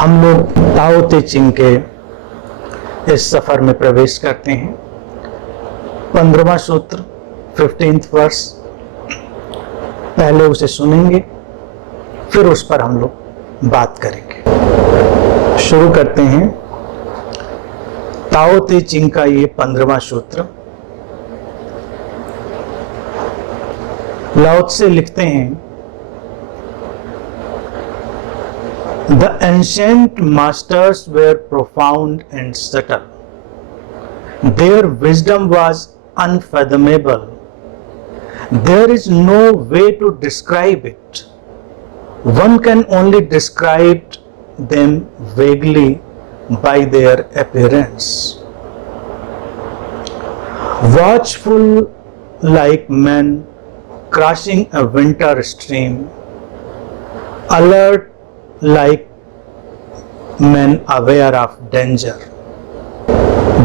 हम लोग ताओ ते चिंग के इस सफर में प्रवेश करते हैं। 15वां सूत्र 15th वर्स, पहले उसे सुनेंगे फिर उस पर हम लोग बात करेंगे। शुरू करते हैं ताओ ते चिंग का ये 15वां सूत्र। लाओ त्से लिखते हैं, The ancient masters were profound and subtle. Their wisdom was unfathomable. There is no way to describe it. One can only describe them vaguely by their appearance. Watchful like men crossing a winter stream, alert like men aware of danger,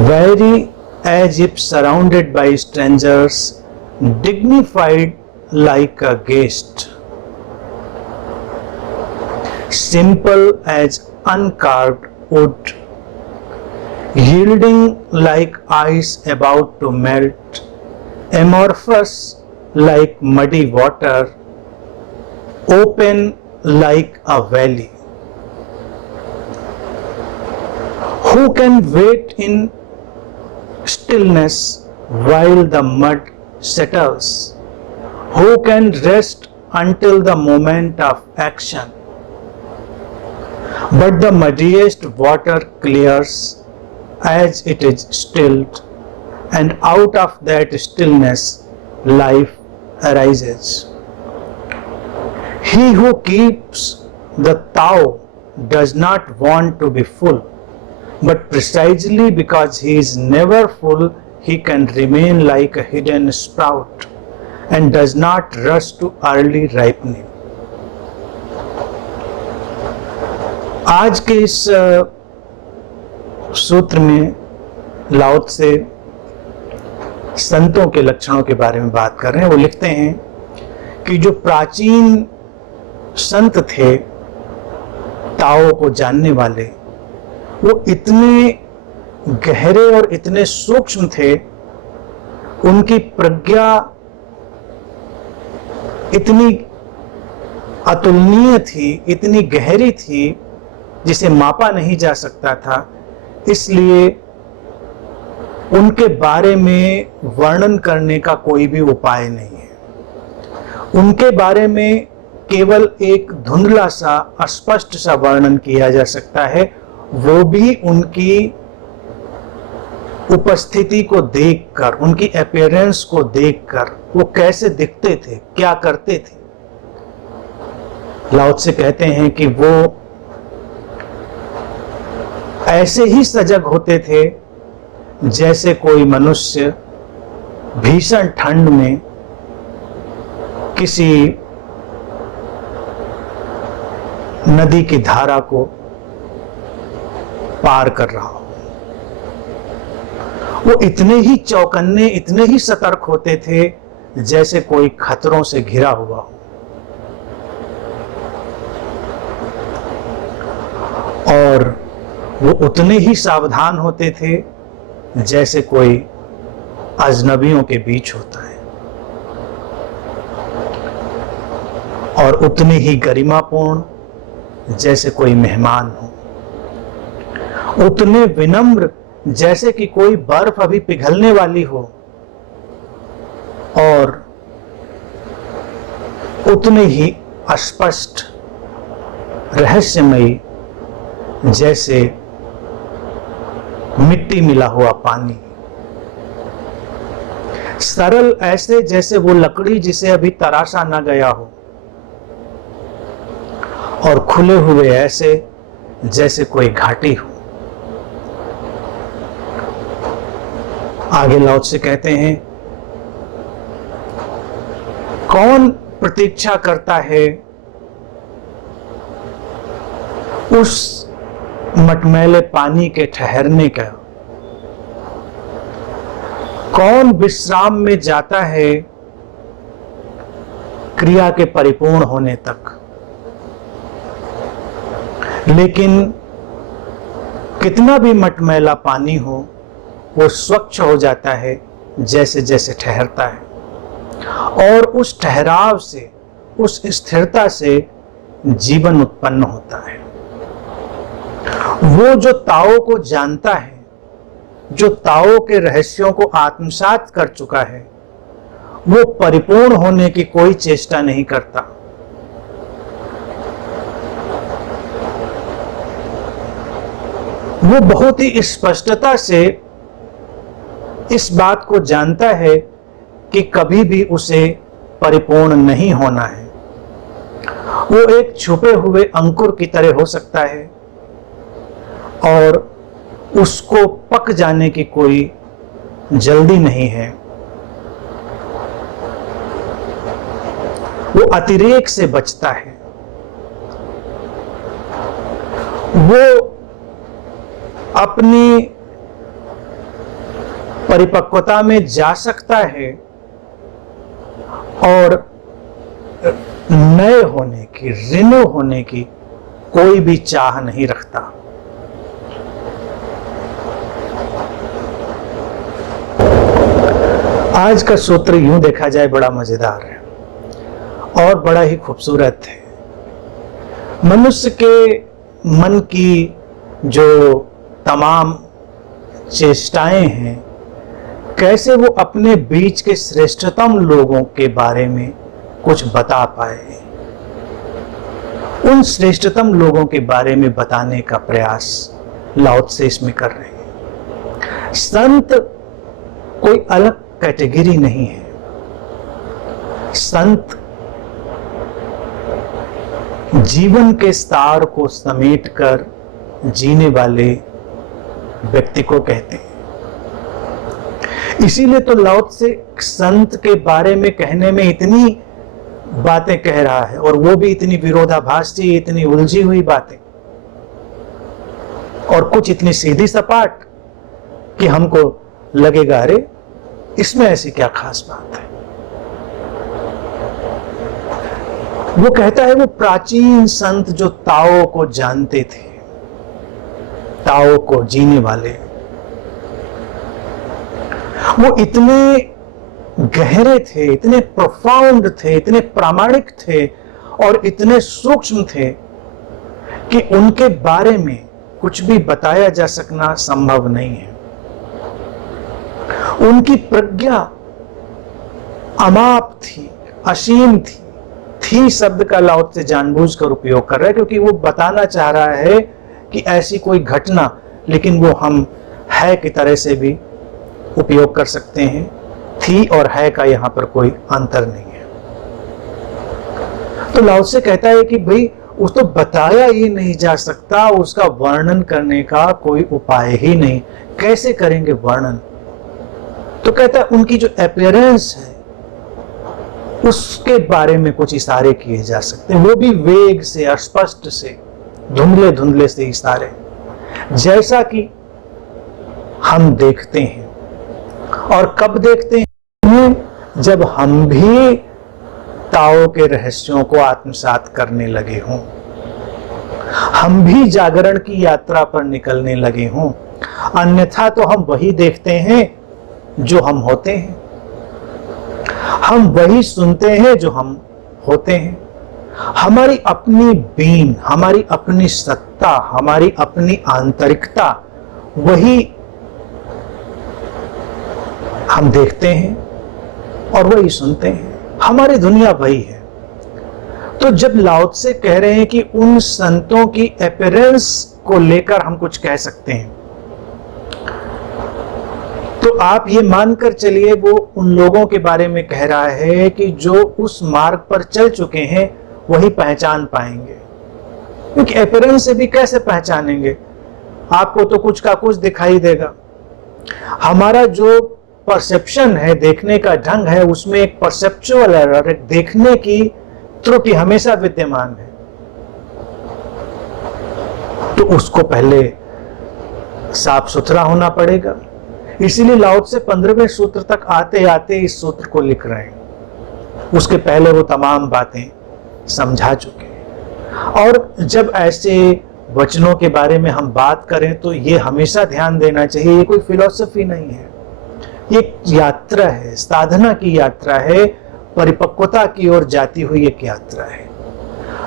wary as if surrounded by strangers, dignified like a guest, simple as uncarved wood, yielding like ice about to melt, amorphous like muddy water, open like a valley. Who can wait in stillness while the mud settles? Who can rest until the moment of action? But the muddiest water clears as it is stilled, and out of that stillness life arises. He who keeps the Tao does not want to be full, but precisely because he is never full, he can remain like a hidden sprout and does not rush to early ripening. आज के इस सूत्र में लाओ त्से संतों के लक्षणों के बारे में बात कर रहे हैं। वो लिखते हैं कि जो प्राचीन संत थे, ताओ को जानने वाले, वो इतने गहरे और इतने सूक्ष्म थे, उनकी प्रज्ञा इतनी अतुलनीय थी, इतनी गहरी थी, जिसे मापा नहीं जा सकता था। इसलिए उनके बारे में वर्णन करने का कोई भी उपाय नहीं है। उनके बारे में केवल एक धुंधला सा, अस्पष्ट सा वर्णन किया जा सकता है, वो भी उनकी उपस्थिति को देखकर, उनकी अपीयरेंस को देखकर, वो कैसे दिखते थे, क्या करते थे। लाओ त्से कहते हैं कि वो ऐसे ही सजग होते थे जैसे कोई मनुष्य भीषण ठंड में किसी नदी की धारा को पार कर रहा हो। वो इतने ही चौकन्ने, इतने ही सतर्क होते थे जैसे कोई खतरों से घिरा हुआ हो। और वो उतने ही सावधान होते थे जैसे कोई अजनबियों के बीच होता है, और उतने ही गरिमापूर्ण जैसे कोई मेहमान हो, उतने विनम्र जैसे कि कोई बर्फ अभी पिघलने वाली हो, और उतने ही अस्पष्ट रहस्यमयी जैसे मिट्टी मिला हुआ पानी। सरल ऐसे जैसे वो लकड़ी जिसे अभी तराशा न गया हो, और खुले हुए ऐसे जैसे कोई घाटी हो। आगे लाओ त्से कहते हैं, कौन प्रतीक्षा करता है उस मटमैले पानी के ठहरने का? कौन विश्राम में जाता है क्रिया के परिपूर्ण होने तक? लेकिन कितना भी मटमैला पानी हो, वो स्वच्छ हो जाता है जैसे जैसे ठहरता है, और उस ठहराव से, उस स्थिरता से जीवन उत्पन्न होता है। वो जो ताओ को जानता है, जो ताओ के रहस्यों को आत्मसात कर चुका है, वो परिपूर्ण होने की कोई चेष्टा नहीं करता। वो बहुत ही स्पष्टता से इस बात को जानता है कि कभी भी उसे परिपूर्ण नहीं होना है। वो एक छुपे हुए अंकुर की तरह हो सकता है और उसको पक जाने की कोई जल्दी नहीं है। वो अतिरेक से बचता है। वो अपनी परिपक्वता में जा सकता है और नए होने की, रिन्यू होने की कोई भी चाह नहीं रखता। आज का सूत्र यूं देखा जाए बड़ा मजेदार है और बड़ा ही खूबसूरत है। मनुष्य के मन की जो तमाम चेष्टाएं हैं, कैसे वो अपने बीच के श्रेष्ठतम लोगों के बारे में कुछ बता पाए, उन श्रेष्ठतम लोगों के बारे में बताने का प्रयास लाओ त्से इसमें कर रहे हैं। संत कोई अलग कैटेगरी नहीं है। संत जीवन के सार को समेटकर जीने वाले व्यक्ति को कहते हैं। इसीलिए तो लाओ त्से संत के बारे में कहने में इतनी बातें कह रहा है, और वो भी इतनी विरोधाभासी, इतनी उलझी हुई बातें, और कुछ इतनी सीधी सपाट कि हमको लगेगा अरे इसमें ऐसी क्या खास बात है। वो कहता है वो प्राचीन संत जो ताओ को जानते थे, ताओ को जीने वाले, वो इतने गहरे थे, इतने प्रोफाउंड थे, इतने प्रामाणिक थे और इतने सूक्ष्म थे कि उनके बारे में कुछ भी बताया जा सकना संभव नहीं है। उनकी प्रज्ञा अमाप थी, असीम थी। थी शब्द का लाओ त्से जानबूझकर उपयोग कर रहा है क्योंकि वो बताना चाह रहा है कि ऐसी कोई घटना, लेकिन वो हम है की तरह से भी उपयोग कर सकते हैं। थी और है का यहां पर कोई अंतर नहीं है। तो लाओ त्से कहता है कि भाई उस तो बताया ही नहीं जा सकता, उसका वर्णन करने का कोई उपाय ही नहीं, कैसे करेंगे वर्णन। तो कहता है उनकी जो अपीयरेंस है उसके बारे में कुछ इशारे किए जा सकते हैं, वो भी वेग से, अस्पष्ट से, धुंधले धुंधले से इशारे, जैसा कि हम देखते हैं। और कब देखते हैं? जब हम भी ताओ के रहस्यों को आत्मसात करने लगे हों, हम भी जागरण की यात्रा पर निकलने लगे हों। अन्यथा तो हम वही देखते हैं जो हम होते हैं, हम वही सुनते हैं जो हम होते हैं। हमारी अपनी बीन, हमारी अपनी सत्ता, हमारी अपनी आंतरिकता, वही हम देखते हैं और वही सुनते हैं। हमारी दुनिया वही है। तो जब लाओ त्से कह रहे हैं कि उन संतों की अपीयरेंस को लेकर हम कुछ कह सकते हैं, तो आप ये मानकर चलिए वो उन लोगों के बारे में कह रहा है कि जो उस मार्ग पर चल चुके हैं वही पहचान पाएंगे। क्योंकि अपीयरेंस से भी कैसे पहचानेंगे? आपको तो कुछ का कुछ दिखाई देगा। हमारा जो परसेप्शन है, देखने का ढंग है, उसमें एक परसेप्चुअल एरर, एक देखने की त्रुटि हमेशा विद्यमान है। तो उसको पहले साफ सुथरा होना पड़ेगा। इसीलिए लाओ त्से 15वें सूत्र तक आते आते इस सूत्र को लिख रहे हैं। उसके पहले वो तमाम बातें समझा चुके हैं। और जब ऐसे वचनों के बारे में हम बात करें तो ये हमेशा ध्यान देना चाहिए, ये कोई फिलॉसफी नहीं है, ये एक यात्रा है, साधना की यात्रा है, परिपक्वता की ओर जाती हुई एक यात्रा है।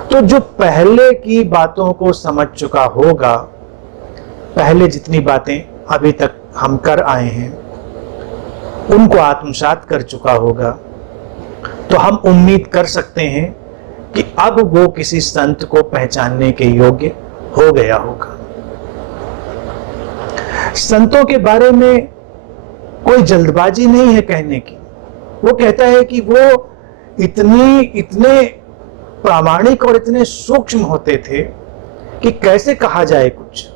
तो जो पहले की बातों को समझ चुका होगा, पहले जितनी बातें अभी तक हम कर आए हैं उनको आत्मसात कर चुका होगा, तो हम उम्मीद कर सकते हैं कि अब वो किसी संत को पहचानने के योग्य हो गया होगा। संतों के बारे में कोई जल्दबाजी नहीं है कहने की। वो कहता है कि वो इतने प्रामाणिक और इतने सूक्ष्म होते थे कि कैसे कहा जाए कुछ।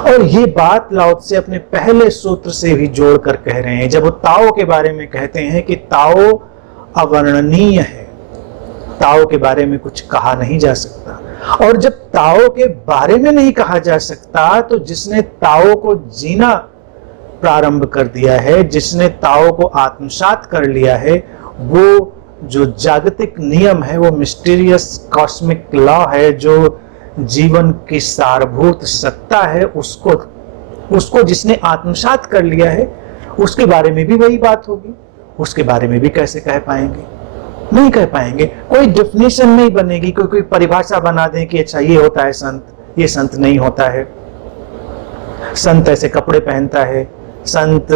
और ये बात लाओ से अपने पहले सूत्र से भी जोड़कर कह रहे हैं, जब वो ताओ के बारे में कहते हैं कि ताओ अवर्णनीय है, ताओ के बारे में कुछ कहा नहीं जा सकता। और जब ताओ के बारे में नहीं कहा जा सकता, तो जिसने ताओ को जीना प्रारंभ कर दिया है, जिसने ताओ को आत्मसात कर लिया है, वो जो जागतिक नियम है, वो मिस्टीरियस कॉस्मिक लॉ है, जो जीवन की सारभूत सत्ता है, उसको जिसने आत्मसात कर लिया है, उसके बारे में भी वही बात होगी। उसके बारे में भी कैसे कह पाएंगे? नहीं कह पाएंगे। कोई डेफिनेशन नहीं बनेगी, कोई परिभाषा बना दें कि अच्छा ये होता है संत, ये संत नहीं होता है, संत ऐसे कपड़े पहनता है, संत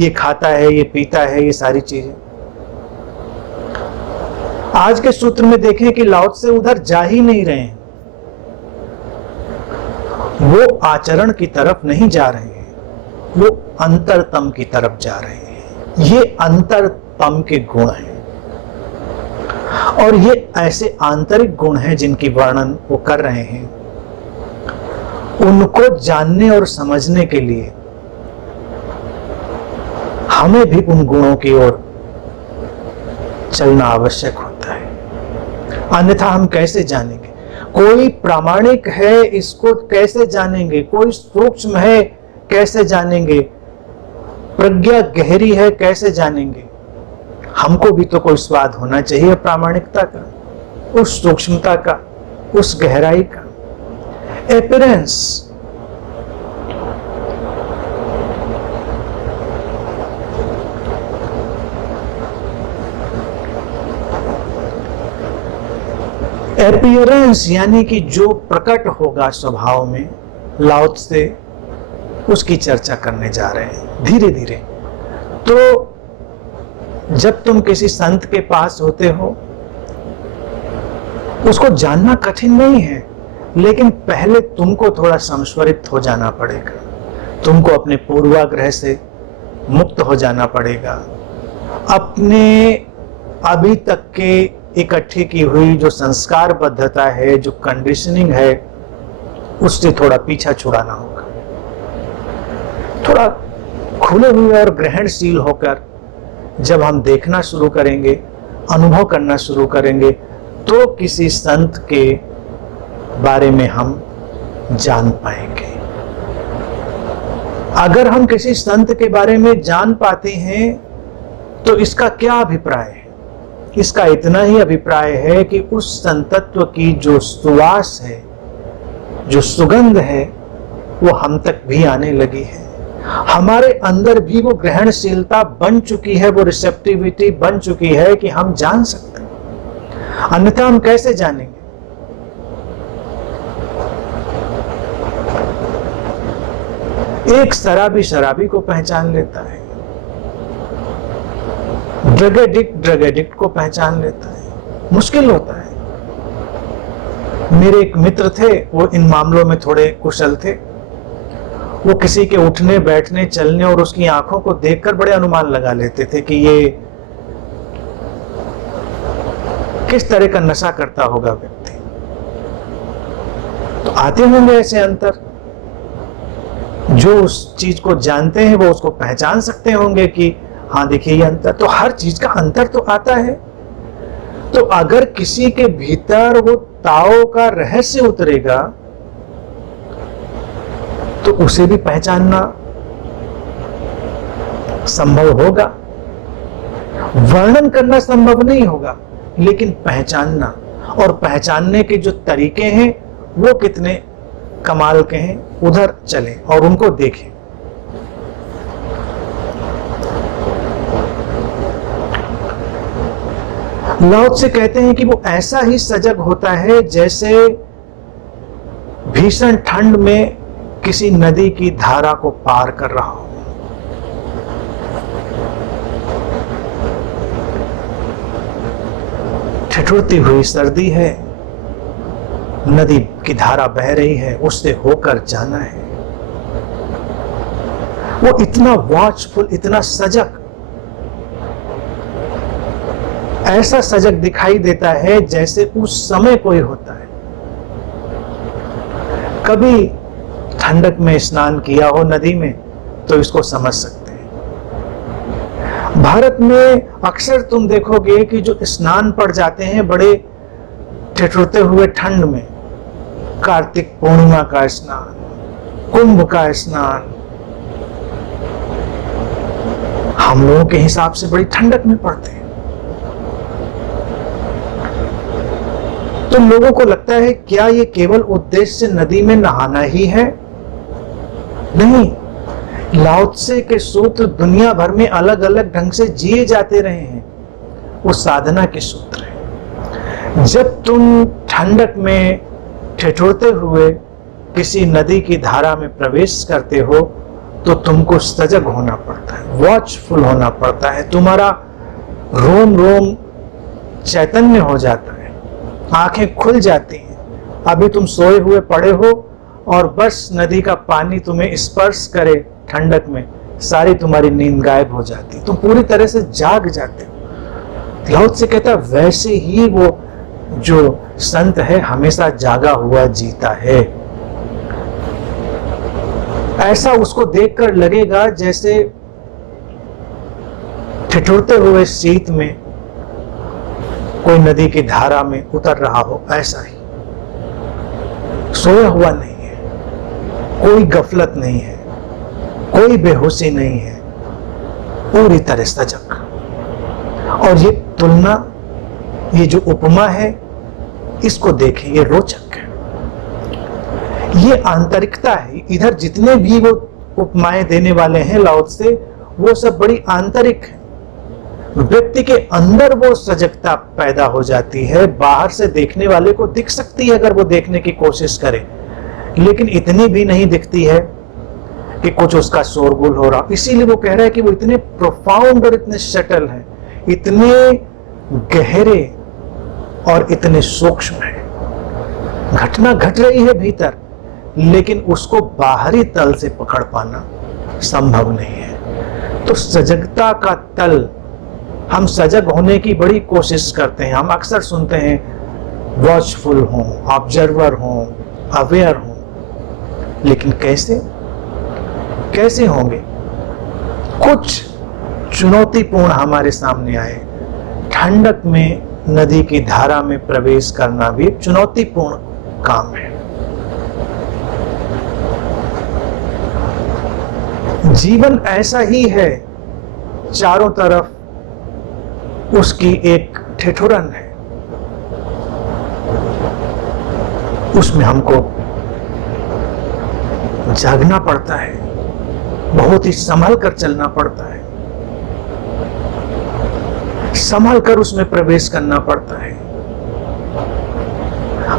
ये खाता है, ये पीता है, ये सारी चीजें। आज के सूत्र में देखें कि लाओ से उधर जा ही नहीं रहे हैं, वो आचरण की तरफ नहीं जा रहे हैं, वो अंतरतम की तरफ जा रहे हैं। ये अंतरतम के गुण हैं, और ये ऐसे आंतरिक गुण हैं जिनकी वर्णन वो कर रहे हैं। उनको जानने और समझने के लिए हमें भी उन गुणों की ओर चलना आवश्यक होता है, अन्यथा हम कैसे जानेंगे? कोई प्रामाणिक है, इसको कैसे जानेंगे? कोई सूक्ष्म है, कैसे जानेंगे? प्रज्ञा गहरी है, कैसे जानेंगे? हमको भी तो कोई स्वाद होना चाहिए प्रामाणिकता का, उस सूक्ष्मता का, उस गहराई का। अपीयरेंस, अपीयरेंस यानी कि जो प्रकट होगा स्वभाव में, लाओ से उसकी चर्चा करने जा रहे हैं धीरे धीरे। तो जब तुम किसी संत के पास होते हो, उसको जानना कठिन नहीं है, लेकिन पहले तुमको थोड़ा संस्वरित हो जाना पड़ेगा, तुमको अपने पूर्वाग्रह से मुक्त हो जाना पड़ेगा, अपने अभी तक के इकट्ठी की हुई जो संस्कार बद्धता है, जो कंडीशनिंग है, उससे थोड़ा पीछा छुड़ाना होगा। थोड़ा खुले हुए और ग्रहणशील होकर जब हम देखना शुरू करेंगे, अनुभव करना शुरू करेंगे, तो किसी संत के बारे में हम जान पाएंगे। अगर हम किसी संत के बारे में जान पाते हैं तो इसका क्या अभिप्राय है? इसका इतना ही अभिप्राय है कि उस संतत्व की जो सुवास है, जो सुगंध है, वो हम तक भी आने लगी है, हमारे अंदर भी वो ग्रहणशीलता बन चुकी है, वो रिसेप्टिविटी बन चुकी है कि हम जान सकते हैं। अन्यथा हम कैसे जानेंगे? एक शराबी शराबी को पहचान लेता है, ड्रग एडिक्ट को पहचान लेता है, मुश्किल होता है। मेरे एक मित्र थे, वो इन मामलों में थोड़े कुशल थे। वो किसी के उठने बैठने चलने और उसकी आंखों को देखकर बड़े अनुमान लगा लेते थे कि ये किस तरह का नशा करता होगा व्यक्ति। तो आते होंगे ऐसे अंतर, जो उस चीज को जानते हैं वो उसको पहचान सकते होंगे कि हाँ देखिए ये अंतर। तो हर चीज का अंतर तो आता है। तो अगर किसी के भीतर वो ताओ का रहस्य उतरेगा तो उसे भी पहचानना संभव होगा। वर्णन करना संभव नहीं होगा, लेकिन पहचानना और पहचानने के जो तरीके हैं वो कितने कमाल के हैं, उधर चलें और उनको देखें। लाओ त्से कहते हैं कि वो ऐसा ही सजग होता है जैसे भीषण ठंड में किसी नदी की धारा को पार कर रहा हो। ठिठुरती हुई सर्दी है, नदी की धारा बह रही है, उससे होकर जाना है। वो इतना वॉचफुल, इतना सजग, ऐसा सजग दिखाई देता है जैसे उस समय कोई होता है। कभी ठंडक में स्नान किया हो नदी में तो इसको समझ सकते हैं। भारत में अक्सर तुम देखोगे कि जो स्नान पड़ जाते हैं बड़े ठिठुरते हुए ठंड में, कार्तिक पूर्णिमा का स्नान, कुंभ का स्नान, हम लोगों के हिसाब से बड़ी ठंडक में पड़ते हैं। तो लोगों को लगता है क्या ये केवल उद्देश्य नदी में नहाना ही है? नहीं, लाओ त्से के सूत्र दुनिया भर में अलग अलग ढंग से जिए जाते रहे हैं। वो साधना के सूत्र है। जब तुम ठंडक में ठिठुरते हुए किसी नदी की धारा में प्रवेश करते हो तो तुमको सजग होना पड़ता है, वॉचफुल होना पड़ता है। तुम्हारा रोम रोम चैतन्य हो जाता है, आंखें खुल जाती हैं। अभी तुम सोए हुए पड़े हो और बस नदी का पानी तुम्हें स्पर्श करे ठंडक में, सारी तुम्हारी नींद गायब हो जाती, तुम पूरी तरह से जाग जाते हो। लाओ त्से कहता है वैसे ही वो जो संत है हमेशा जागा हुआ जीता है। ऐसा उसको देखकर लगेगा जैसे ठिठुरते हुए शीत में कोई नदी की धारा में उतर रहा हो, ऐसा ही। सोया हुआ नहीं है, कोई गफलत नहीं है, कोई बेहोशी नहीं है, पूरी तरह सजग। और ये तुलना, ये जो उपमा है, इसको देखें, ये रोचक है, ये आंतरिकता है। इधर जितने भी वो उपमाएं देने वाले हैं लाओ त्से, वो सब बड़ी आंतरिक है। व्यक्ति के अंदर वो सजगता पैदा हो जाती है, बाहर से देखने वाले को दिख सकती है अगर वो देखने की कोशिश करे, लेकिन इतनी भी नहीं दिखती है कि कुछ उसका शोरगुल हो रहा। इसीलिए वो कह रहा है कि वो इतने प्रोफाउंड और इतने सटल हैं, इतने गहरे और इतने सूक्ष्म है। घटना घट रही है भीतर, लेकिन उसको बाहरी तल से पकड़ पाना संभव नहीं है। तो सजगता का तल, हम सजग होने की बड़ी कोशिश करते हैं। हम अक्सर सुनते हैं वॉचफुल हों, ऑब्जर्वर हों, अवेयर हों, लेकिन कैसे होंगे? कुछ चुनौतीपूर्ण हमारे सामने आए। ठंडक में नदी की धारा में प्रवेश करना भी एक चुनौतीपूर्ण काम है। जीवन ऐसा ही है, चारों तरफ उसकी एक ठिठुरन है, उसमें हमको जागना पड़ता है, बहुत ही संभल कर चलना पड़ता है, संभल कर उसमें प्रवेश करना पड़ता है।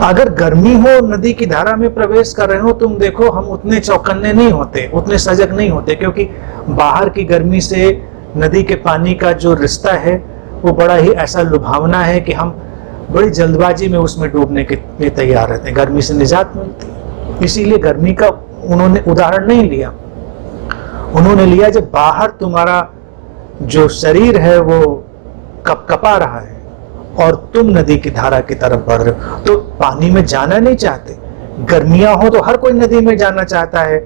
अगर गर्मी हो, नदी की धारा में प्रवेश कर रहे हो, तुम देखो हम उतने चौकन्ने नहीं होते, उतने सजग नहीं होते, क्योंकि बाहर की गर्मी से नदी के पानी का जो रिश्ता है वो बड़ा ही ऐसा लुभावना है कि हम बड़ी जल्दबाजी में उसमें डूबने के लिए तैयार रहते हैं। गर्मी से निजात मिलती है, इसीलिए गर्मी का उन्होंने उदाहरण नहीं लिया। उन्होंने लिया जब बाहर तुम्हारा जो शरीर है वो कपकपा रहा है और तुम नदी की धारा की तरफ बढ़ रहे हो, तो पानी में जाना नहीं चाहते। गर्मियां हो तो हर कोई नदी में जाना चाहता है,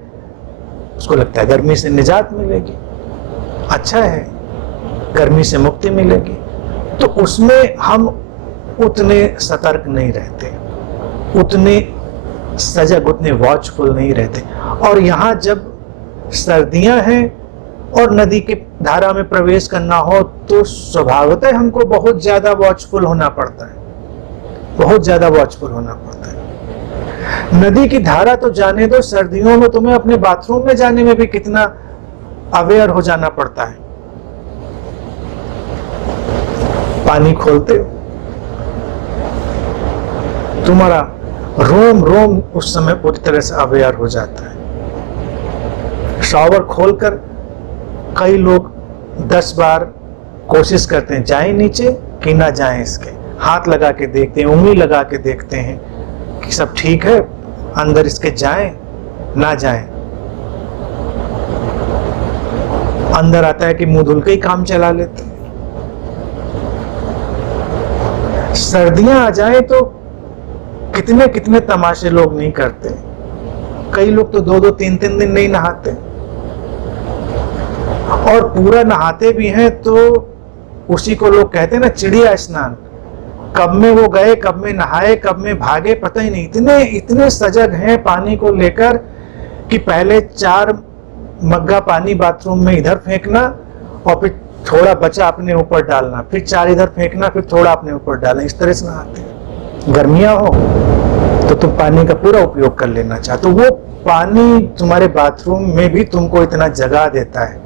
उसको लगता है गर्मी से निजात मिलेगी, अच्छा है, गर्मी से मुक्ति मिलेगी। तो उसमें हम उतने सतर्क नहीं रहते, उतने सजग, उतने वॉचफुल नहीं रहते। और यहाँ जब सर्दियां हैं और नदी की धारा में प्रवेश करना हो तो स्वभावतः हमको बहुत ज्यादा वॉचफुल होना पड़ता है, बहुत ज्यादा वॉचफुल होना पड़ता है। नदी की धारा तो जाने दो, सर्दियों में तुम्हें अपने बाथरूम में जाने में भी कितना अवेयर हो जाना पड़ता है। पानी खोलते हो, तुम्हारा रोम रोम उस समय पूरी तरह से अवेयर हो जाता है। शॉवर खोलकर कई लोग 10 बार कोशिश करते हैं जाएं नीचे कि ना जाएं, इसके हाथ लगा के देखते हैं, उंगली लगा के देखते हैं कि सब ठीक है, अंदर इसके जाएं ना जाएं। अंदर आता है कि मुंह धुल के ही काम चला लेते हैं। सर्दियां आ जाए तो कितने कितने तमाशे लोग नहीं करते। कई लोग तो 2-2 3-3 दिन नहीं नहाते, और पूरा नहाते भी हैं तो उसी को लोग कहते हैं ना चिड़िया स्नान। कब में वो गए, कब में नहाए, कब में भागे, पता ही नहीं। इतने इतने सजग हैं पानी को लेकर कि पहले 4 मग्गा पानी बाथरूम में इधर फेंकना, और फिर थोड़ा बचा अपने ऊपर डालना, फिर 4 इधर फेंकना, फिर थोड़ा अपने ऊपर डालना। इस तरह से नहाते हैं। गर्मियां हो तो तुम पानी का पूरा उपयोग कर लेना चाहते, तो वो पानी तुम्हारे बाथरूम में भी तुमको इतना जगा देता है।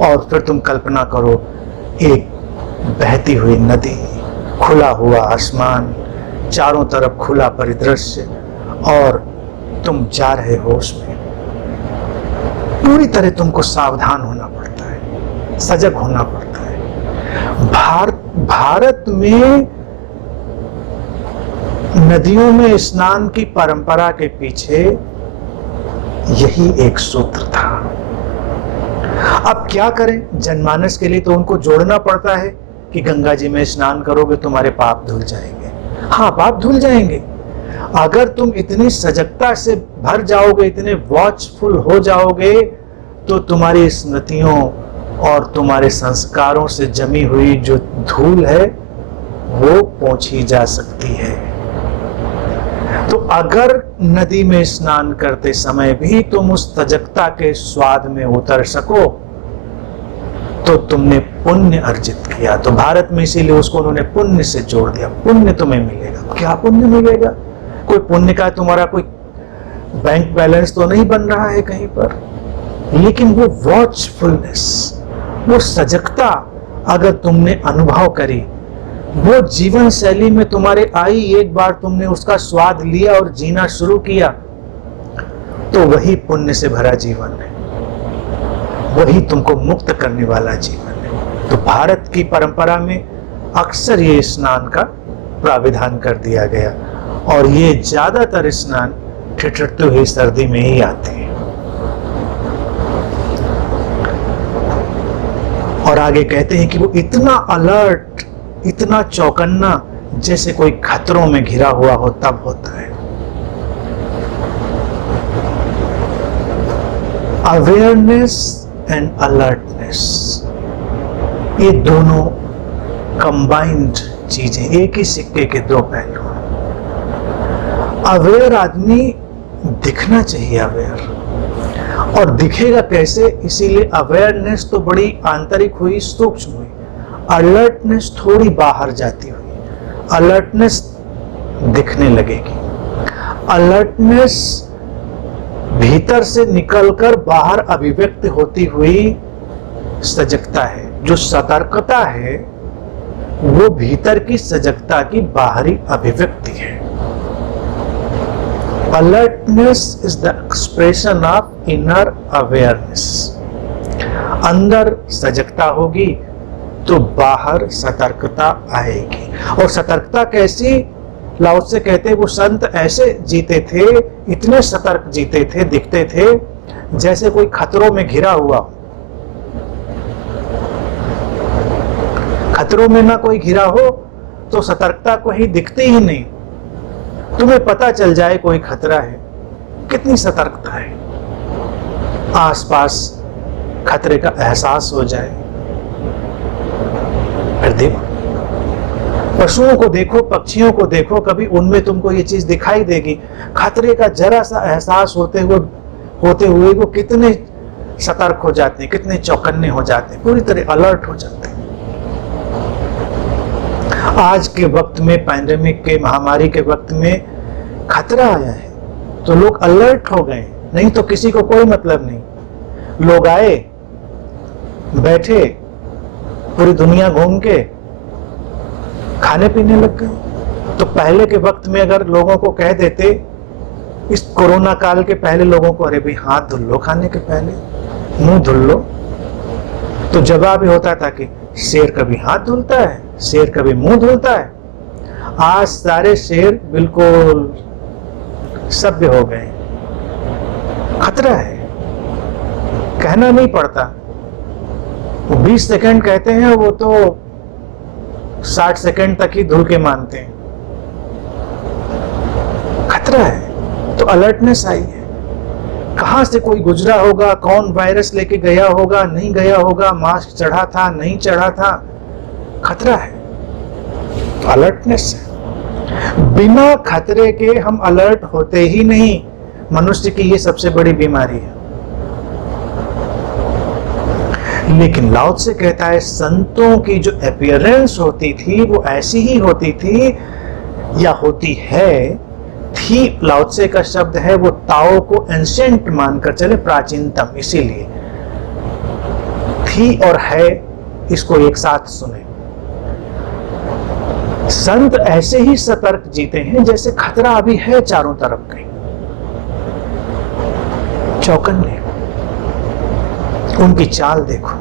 और फिर तुम कल्पना करो, एक बहती हुई नदी, खुला हुआ आसमान, चारों तरफ खुला परिदृश्य, और तुम जा रहे हो उसमें। पूरी तरह तुमको सावधान होना पड़ता है, सजग होना पड़ता है। भारत में नदियों में स्नान की परंपरा के पीछे यही एक सूत्र था। अब क्या करें, जनमानस के लिए तो उनको जोड़ना पड़ता है कि गंगा जी में स्नान करोगे तुम्हारे पाप धुल जाएंगे। हाँ, पाप धुल जाएंगे अगर तुम इतनी सजगता से भर जाओगे, इतने वॉचफुल हो जाओगे, तो तुम्हारी स्मृतियों और तुम्हारे संस्कारों से जमी हुई जो धूल है वो पोंछी जा सकती है। तो अगर नदी में स्नान करते समय भी तुम उस सजगता के स्वाद में उतर सको तो तुमने पुण्य अर्जित किया। तो भारत में इसीलिए उसको उन्होंने पुण्य से जोड़ दिया। पुण्य तुम्हें मिलेगा। क्या पुण्य मिलेगा? कोई पुण्य का तुम्हारा कोई बैंक बैलेंस तो नहीं बन रहा है कहीं पर, लेकिन वो वॉचफुलनेस, वो सजगता अगर तुमने अनुभव करी, वो जीवन शैली में तुम्हारे आई, एक बार तुमने उसका स्वाद लिया और जीना शुरू किया, तो वही पुण्य से भरा जीवन है, वही तुमको मुक्त करने वाला जीवन है। तो भारत की परंपरा में अक्सर ये स्नान का प्राविधान कर दिया गया, और ये ज्यादातर स्नान ठिठुरते हुए सर्दी में ही आते हैं। और आगे कहते हैं कि वो इतना अलर्ट, इतना चौकन्ना, जैसे कोई खतरों में घिरा हुआ हो तब होता है। अवेयरनेस एंड अलर्टनेस, ये दोनों कंबाइंड चीजें, एक ही सिक्के के 2 पहलू। अवेयर आदमी दिखना चाहिए अवेयर, और दिखेगा कैसे? इसीलिए अवेयरनेस तो बड़ी आंतरिक हुई, सूक्ष्म हुई, अलर्टनेस थोड़ी बाहर जाती हुई। अलर्टनेस दिखने लगेगी। अलर्टनेस भीतर से निकलकर बाहर अभिव्यक्त होती हुई सजगता है। जो सतर्कता है वो भीतर की सजगता की बाहरी अभिव्यक्ति है। Alertness is the expression of inner awareness. अंदर सजगता होगी तो बाहर सतर्कता आएगी। और सतर्कता कैसी? लाओ से कहते वो संत ऐसे जीते थे, इतने सतर्क जीते थे, दिखते थे जैसे कोई खतरों में घिरा हुआ। खतरों में ना कोई घिरा हो तो सतर्कता को ही दिखती ही नहीं। तुम्हें पता चल जाए कोई खतरा है, कितनी सतर्कता है, आसपास खतरे का एहसास हो जाए। फिर देखो, पशुओं को देखो, पक्षियों को देखो, कभी उनमें तुमको ये चीज दिखाई देगी। खतरे का जरा सा एहसास होते हुए वो कितने सतर्क हो जाते हैं, कितने चौकन्ने हो जाते हैं, पूरी तरह अलर्ट हो जाते हैं। आज के वक्त में, पैंडेमिक के, महामारी के वक्त में खतरा आया है, तो लोग अलर्ट हो गए, नहीं तो किसी को कोई मतलब नहीं। लोग आए, बैठे, पूरी दुनिया घूम के खाने पीने लग गए। तो पहले के वक्त में अगर लोगों को कह देते, इस कोरोना काल के पहले लोगों को, अरे भाई हाथ धुल लो खाने के पहले, मुंह धुल लो, तो जवाब ये होता था कि शेर कभी हाथ धुलता है, शेर कभी मुंह धुलता है। आज सारे शेर बिल्कुल सभ्य हो गए। खतरा है, कहना नहीं पड़ता। वो 20 सेकंड कहते हैं, वो तो 60 सेकंड तक ही धुल के मानते हैं। खतरा है, तो अलर्टनेस आई है। कहां से कोई गुजरा होगा, कौन वायरस लेके गया होगा, नहीं गया होगा, मास्क चढ़ा था, नहीं चढ़ा था, खतरा है, तो अलर्टनेस है। बिना खतरे के हम अलर्ट होते ही नहीं। मनुष्य की ये सबसे बड़ी बीमारी है। लेकिन लाओ त्से कहता है संतों की जो अपीयरेंस होती थी वो ऐसी ही होती थी, या होती है, थी। लाओ त्से का शब्द है, वो ताओ को एंशिएंट मानकर चले, प्राचीनतम, इसीलिए थी और है, इसको एक साथ सुने। संत ऐसे ही सतर्क जीते हैं जैसे खतरा अभी है चारों तरफ कहीं। चौकन्ने, उनकी चाल देखो,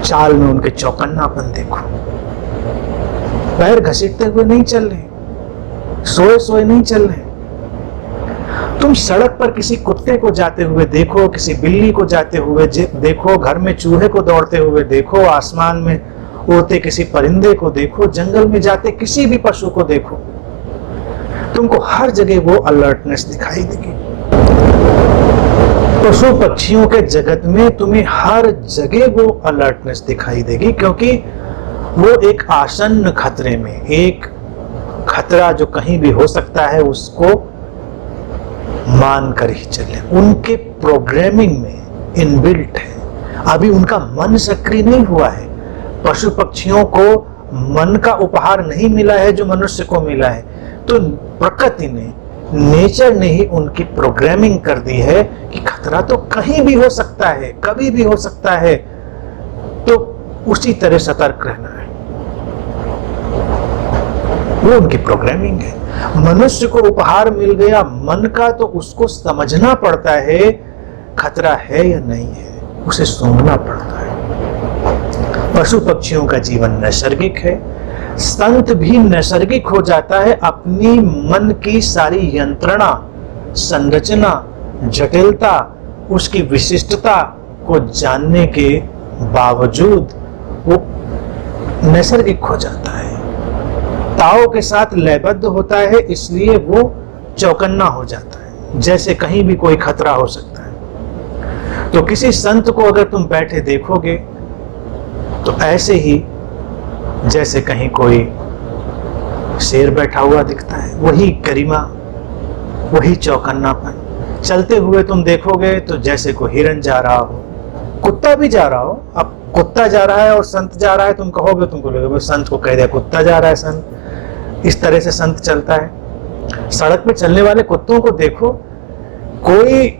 चाल में उनके चौकन्नापन देखो। पैर घसीटते हुए नहीं चल रहे, सोए सोए नहीं चल रहे। तुम सड़क पर किसी कुत्ते को जाते हुए देखो, किसी बिल्ली को जाते हुए देखो, घर में चूहे को दौड़ते हुए देखो, आसमान में उड़ते किसी परिंदे को देखो, जंगल में जाते किसी भी पशु को देखो, तुमको हर जगह वो अलर्टनेस दिखाई देगी। पशु पक्षियों के जगत में तुम्हें हर जगह वो अलर्टनेस दिखाई देगी, क्योंकि वो एक आसन्न खतरे में, एक खतरा जो कहीं भी हो सकता है उसको मान कर ही चले। उनके प्रोग्रामिंग में इनबिल्ट है। अभी उनका मन सक्रिय नहीं हुआ है। पशु पक्षियों को मन का उपहार नहीं मिला है जो मनुष्य को मिला है। तो प्रकृति ने, नेचर ने ही उनकी प्रोग्रामिंग कर दी है कि खतरा तो कहीं भी हो सकता है, कभी भी हो सकता है, तो उसी तरह सतर्क रहना है। वो उनकी प्रोग्रामिंग है। मनुष्य को उपहार मिल गया मन का, तो उसको समझना पड़ता है खतरा है या नहीं है, उसे सूंघना पड़ता है। पशु पक्षियों का जीवन नैसर्गिक है। संत भी नैसर्गिक हो जाता है अपनी मन की सारी यंत्रणा, संरचना, जटिलता, उसकी विशिष्टता को जानने के बावजूद वो नैसर्गिक हो जाता है। ताओ के साथ लयबद्ध होता है, इसलिए वो चौकन्ना हो जाता है, जैसे कहीं भी कोई खतरा हो सकता है। तो किसी संत को अगर तुम बैठे देखोगे तो ऐसे ही जैसे कहीं कोई शेर बैठा हुआ दिखता है, वही गरिमा, वही चौकन्नापन। चलते हुए तुम देखोगे तो जैसे कोई हिरन जा रहा हो, कुत्ता भी जा रहा हो। अब कुत्ता जा रहा है और संत जा रहा है, तुम कहोगे, तुमको लगेगा संत को कह दिया कुत्ता जा रहा है, संत। इस तरह से संत चलता है। सड़क पे चलने वाले कुत्तों को देखो, कोई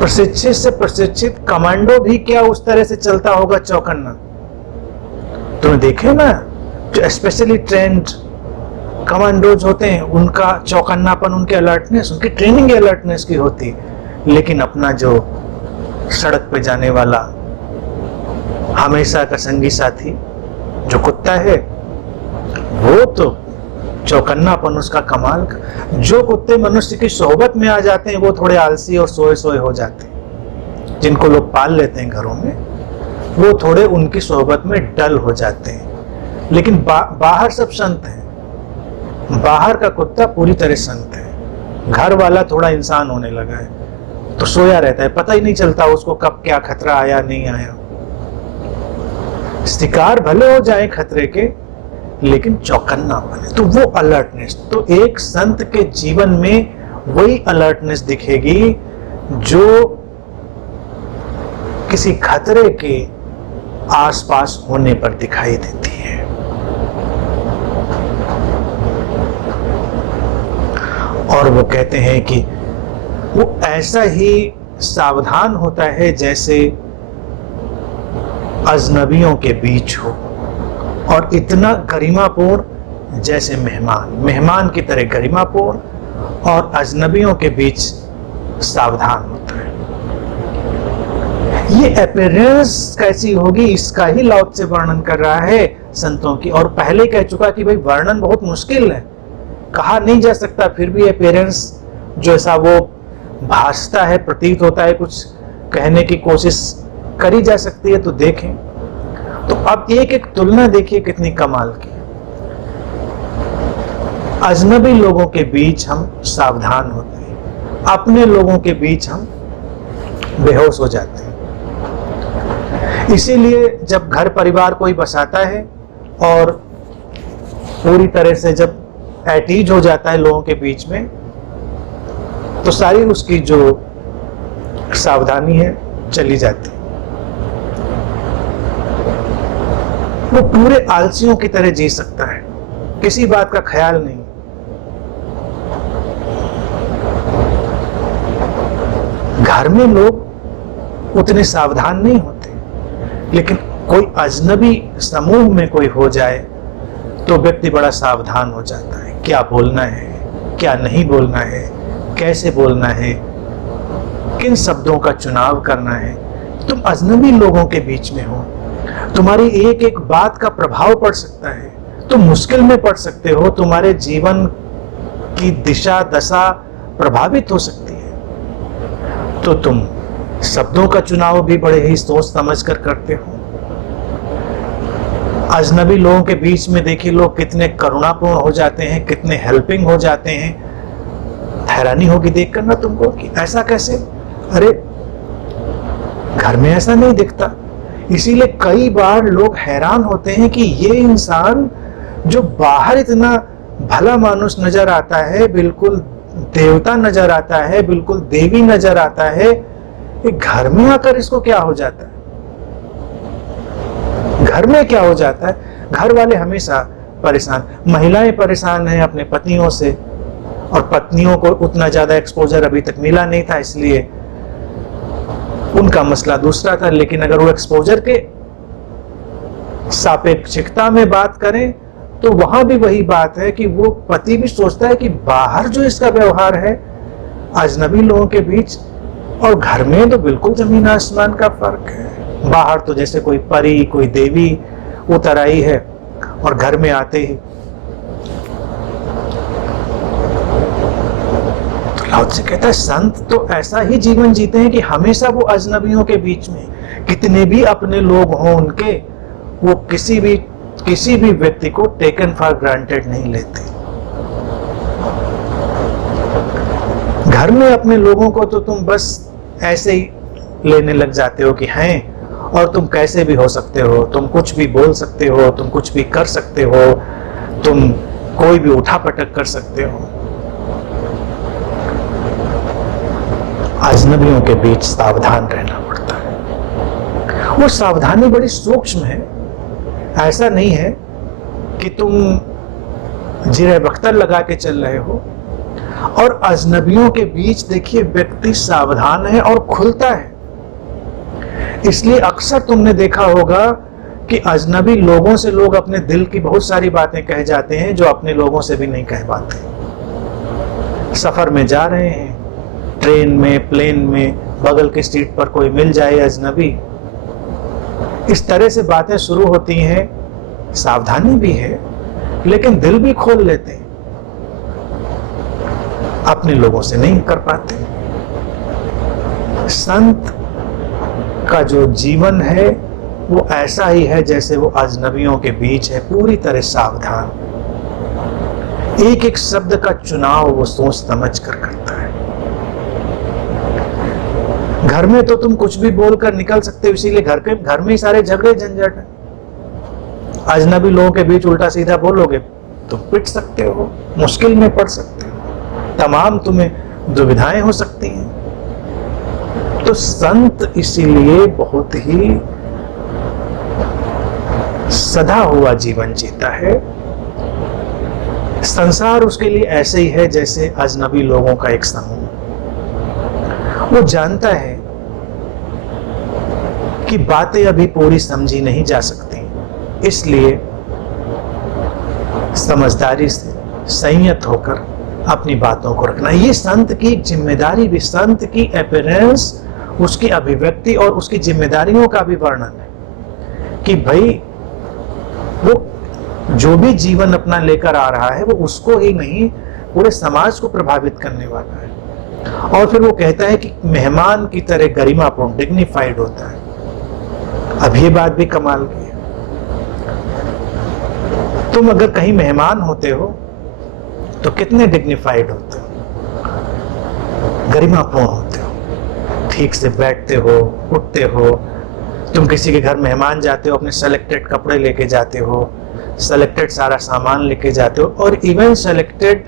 प्रशिक्षित से प्रशिक्षित कमांडो भी क्या उस तरह से चलता होगा चौकन्ना। तुमने देखे ना, जो स्पेशली ट्रेंड कमांडोज होते हैं, उनका चौकन्नापन, उनके अलर्टनेस, उनकी ट्रेनिंग अलर्टनेस की होती है। लेकिन अपना जो सड़क पे जाने वाला हमेशा का संगी साथी जो कुत्ता है, वो तो चौकन्नापन उसका कमाल का। जो कुत्ते मनुष्य की सोहबत में आ जाते हैं वो थोड़े आलसी और सोए सोए हो जाते हैं। जिनको लोग पाल लेते हैं घरों में, वो थोड़े उनकी सोहबत में डल हो जाते हैं। लेकिन बाहर सब संत हैं। बाहर का कुत्ता पूरी तरह संत है। घर वाला थोड़ा इंसान होने लगा है, तो सोया रहता है, पता ही नहीं चलता उसको कब क्या खतरा आया नहीं आया। शिकार भले हो जाए खतरे के, लेकिन चौकन्नापन है, तो वो अलर्टनेस। तो एक संत के जीवन में वही अलर्टनेस दिखेगी जो किसी खतरे के आसपास होने पर दिखाई देती है। और वो कहते हैं कि वो ऐसा ही सावधान होता है जैसे अजनबियों के बीच हो, और इतना गरिमापूर्ण जैसे मेहमान की तरह गरिमापूर्ण, और अजनबियों के बीच सावधान होता है। ये अपीयरेंस कैसी होगी, इसका ही लाओ त्से वर्णन कर रहा है संतों की। और पहले कह चुका कि भाई वर्णन बहुत मुश्किल है, कहा नहीं जा सकता, फिर भी अपीयरेंस जो ऐसा वो भासता है, प्रतीत होता है, कुछ कहने की कोशिश करी जा सकती है। तो देखें, तो अब एक एक तुलना देखिए कितनी कमाल की। अजनबी लोगों के बीच हम सावधान होते हैं, अपने लोगों के बीच हम बेहोश हो जाते हैं। इसीलिए जब घर परिवार कोई बसाता है और पूरी तरह से जब एटीज हो जाता है लोगों के बीच में, तो सारी उसकी जो सावधानी है चली जाती है। वो पूरे आलसियों की तरह जी सकता है, किसी बात का ख्याल नहीं। घर में लोग उतने सावधान नहीं होते, लेकिन कोई अजनबी समूह में कोई हो जाए तो व्यक्ति बड़ा सावधान हो जाता है। क्या बोलना है, क्या नहीं बोलना है, कैसे बोलना है, किन शब्दों का चुनाव करना है। तुम अजनबी लोगों के बीच में हो, तुम्हारी एक एक बात का प्रभाव पड़ सकता है, तुम मुश्किल में पड़ सकते हो, तुम्हारे जीवन की दिशा दशा प्रभावित हो सकती है। तो तुम शब्दों का चुनाव भी बड़े ही सोच समझ कर करते हो। अजनबी लोगों के बीच में देखिए लोग कितने करुणापूर्ण हो जाते हैं, कितने हेल्पिंग हो जाते हैं। हैरानी होगी देखकर ना तुमको कि ऐसा कैसे, अरे घर में ऐसा नहीं दिखता। इसीलिए कई बार लोग हैरान होते हैं कि ये इंसान जो बाहर इतना भला मानुष नजर आता है, बिल्कुल देवता नजर आता है, बिल्कुल देवी नजर आता है, ये घर में आकर इसको क्या हो जाता है, घर में क्या हो जाता है। घर वाले हमेशा परेशान, महिलाएं परेशान हैं अपने पतियों से, और पत्नियों को उतना ज्यादा एक्सपोजर अभी तक मिला नहीं था, इसलिए उनका मसला दूसरा था। लेकिन अगर वो एक्सपोजर के सापेक्षिकता में बात करें तो वहां भी वही बात है कि वो पति भी सोचता है कि बाहर जो इसका व्यवहार है अजनबी लोगों के बीच, और घर में तो बिल्कुल जमीन आसमान का फर्क है। बाहर तो जैसे कोई परी, कोई देवी उतर आई है, और घर में आते ही तो लाओ त्से कहता है संत तो ऐसा ही जीवन जीते हैं कि हमेशा वो अजनबियों के बीच में, कितने भी अपने लोग हों उनके, वो किसी भी व्यक्ति को टेकन फॉर ग्रांटेड नहीं लेते। घर में अपने लोगों को तो तुम बस ऐसे ही लेने लग जाते हो कि हैं, और तुम कैसे भी हो सकते हो, तुम कुछ भी बोल सकते हो, तुम कुछ भी कर सकते हो, तुम कोई भी उठापटक कर सकते हो। अजनबियों के बीच सावधान रहना पड़ता है। वो सावधानी बड़ी सूक्ष्म है, ऐसा नहीं है कि तुम जिरे बख्तर लगा के चल रहे हो। और अजनबियों के बीच देखिए व्यक्ति सावधान है और खुलता है। इसलिए अक्सर तुमने देखा होगा कि अजनबी लोगों से लोग अपने दिल की बहुत सारी बातें कह जाते हैं जो अपने लोगों से भी नहीं कह पाते। सफर में जा रहे हैं, ट्रेन में, प्लेन में, बगल की सीट पर कोई मिल जाए अजनबी, इस तरह से बातें शुरू होती हैं। सावधानी भी है लेकिन दिल भी खोल लेते हैं, अपने लोगों से नहीं कर पाते। संत का जो जीवन है वो ऐसा ही है जैसे वो अजनबियों के बीच है, पूरी तरह सावधान। एक एक शब्द का चुनाव वो सोच समझ कर करता है। घर में तो तुम कुछ भी बोलकर निकल सकते हो, इसीलिए घर में ही सारे झगड़े झंझट है। अजनबी लोगों के बीच उल्टा सीधा बोलोगे तो पिट सकते हो, मुश्किल में पड़ सकते हो, तमाम तुम्हें दुविधाएं हो सकती हैं। तो संत इसीलिए बहुत ही सदा हुआ जीवन जीता है, संसार उसके लिए ऐसे ही है जैसे अजनबी लोगों का एक समूह। वो जानता है कि बातें अभी पूरी समझी नहीं जा सकती, इसलिए समझदारी से संयत होकर अपनी बातों को रखना। ये संत की जिम्मेदारी भी, संत की अपीयरेंस, उसकी अभिव्यक्ति और उसकी जिम्मेदारियों का भी वर्णन है कि भाई वो जो भी जीवन अपना लेकर आ रहा है वो उसको ही नहीं पूरे समाज को प्रभावित करने वाला है। और फिर वो कहता है कि मेहमान की तरह गरिमापूर्ण, डिग्निफाइड होता है। अब ये बात भी कमाल की है। तुम अगर कहीं मेहमान होते हो तो कितने डिग्निफाइड होते हो, गरिमापूर्ण होते हो, ठीक से बैठते हो, उठते हो। तुम किसी के घर मेहमान जाते हो, अपने सेलेक्टेड कपड़े लेके जाते हो, सेलेक्टेड सारा सामान लेके जाते हो, और इवन सेलेक्टेड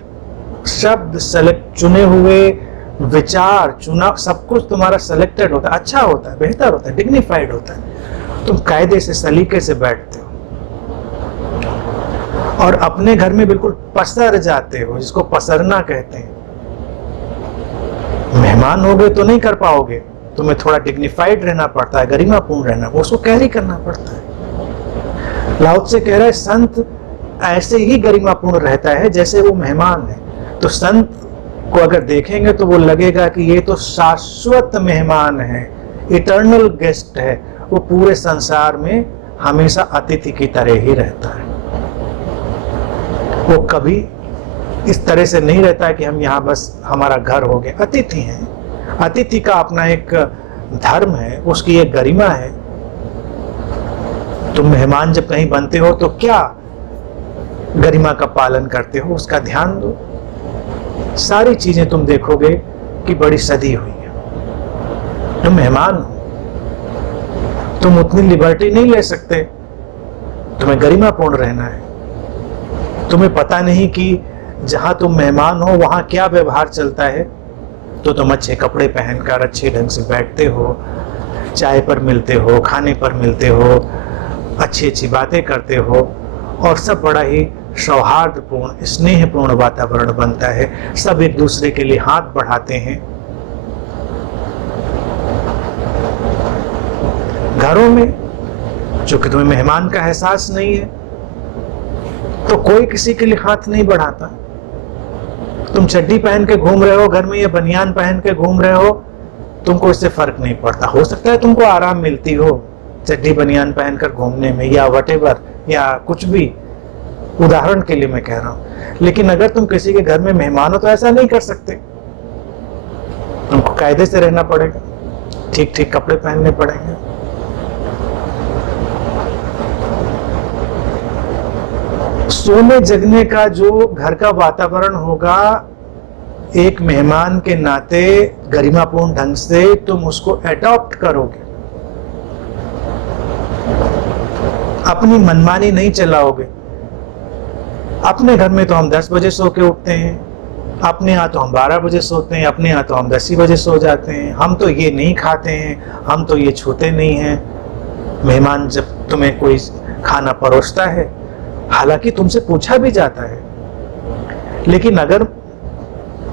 शब्द, सेलेक्ट चुने हुए विचार, चुनाव, सब कुछ तुम्हारा सेलेक्टेड होता है, अच्छा होता है, बेहतर होता है, डिग्निफाइड होता है। तुम कायदे से, सलीके से बैठते हो और अपने घर में बिल्कुल पसर जाते हो, जिसको पसरना कहते हैं। मेहमान हो गए तो नहीं कर पाओगे, तुम्हें थोड़ा डिग्निफाइड रहना पड़ता है, गरिमापूर्ण रहना, उसको कैरी करना पड़ता है। लाओ त्से कह रहा है संत ऐसे ही गरिमापूर्ण रहता है जैसे वो मेहमान है। तो संत को अगर देखेंगे तो वो लगेगा कि ये तो शाश्वत मेहमान है, इटर्नल गेस्ट है। वो पूरे संसार में हमेशा अतिथि की तरह ही रहता है। वो कभी इस तरह से नहीं रहता है कि हम यहाँ बस हमारा घर हो गया। अतिथि हैं, अतिथि का अपना एक धर्म है, उसकी एक गरिमा है। तुम मेहमान जब कहीं बनते हो तो क्या गरिमा का पालन करते हो, उसका ध्यान दो। सारी चीजें तुम देखोगे कि बड़ी सदी हुई है। तुम मेहमान हो, तुम उतनी लिबर्टी नहीं ले सकते, तुम्हें गरिमापूर्ण रहना है। तुम्हें पता नहीं कि जहां तुम मेहमान हो वहां क्या व्यवहार चलता है, तो तुम अच्छे कपड़े पहनकर अच्छे ढंग से बैठते हो, चाय पर मिलते हो, खाने पर मिलते हो, अच्छी अच्छी बातें करते हो, और सब बड़ा ही सौहार्दपूर्ण, स्नेहपूर्ण वातावरण बनता है। सब एक दूसरे के लिए हाथ बढ़ाते हैं। घरों में चूंकि तुम्हें मेहमान का एहसास नहीं है तो कोई किसी के लिए हाथ नहीं बढ़ाता। तुम चड्डी पहन के घूम रहे हो घर में या बनियान पहन के घूम रहे हो, तुमको इससे फर्क नहीं पड़ता। हो सकता है तुमको आराम मिलती हो चड्डी बनियान पहनकर घूमने में, या वटेवर, या कुछ भी, उदाहरण के लिए मैं कह रहा हूं। लेकिन अगर तुम किसी के घर में मेहमान हो तो ऐसा नहीं कर सकते। तुमको कायदे से रहना पड़ेगा, ठीक ठीक कपड़े पहनने पड़ेंगे। सोने जगने का जो घर का वातावरण होगा, एक मेहमान के नाते गरिमापूर्ण ढंग से तुम उसको एडॉप्ट करोगे। अपनी मनमानी नहीं चलाओगे। अपने घर में तो हम 10 बजे सो के उठते हैं, अपने यहाँ तो हम 12 बजे सोते हैं, अपने यहाँ तो हम 10 ही बजे सो जाते हैं। हम तो ये नहीं खाते हैं, हम तो ये छूते नहीं हैं। मेहमान जब तुम्हें कोई खाना परोसता है, हालांकि तुमसे पूछा भी जाता है, लेकिन अगर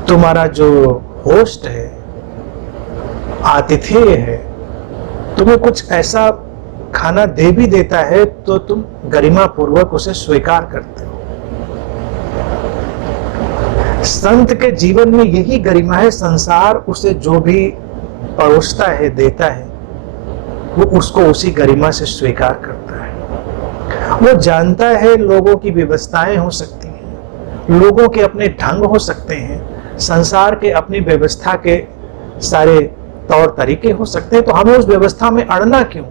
तुम्हारा जो होस्ट है, आतिथेय है, तुम्हें कुछ ऐसा खाना दे भी देता है तो तुम गरिमा पूर्वक उसे स्वीकार करते हो। संत के जीवन में यही गरिमा है। संसार उसे जो भी परोसता है, देता है, वो उसको उसी गरिमा से स्वीकार करता है। वो जानता है लोगों की व्यवस्थाएं हो सकती हैं, लोगों के अपने ढंग हो सकते हैं, संसार के अपनी व्यवस्था के सारे तौर तरीके हो सकते हैं, तो हमें उस व्यवस्था में अड़ना क्यों?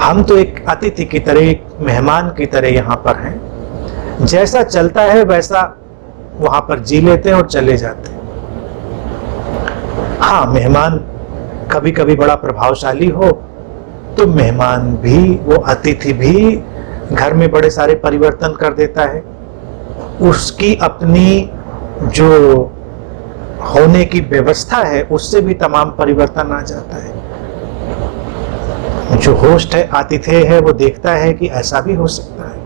हम तो एक अतिथि की तरह, एक मेहमान की तरह यहाँ पर हैं। जैसा चलता है वैसा वहां पर जी लेते हैं और चले जाते हैं। हाँ, मेहमान कभी कभी बड़ा प्रभावशाली हो तो मेहमान भी, वो अतिथि भी घर में बड़े सारे परिवर्तन कर देता है। उसकी अपनी जो होने की व्यवस्था है उससे भी तमाम परिवर्तन आ जाता है। जो होस्ट है, आतिथेय है, वो देखता है कि ऐसा भी हो सकता है।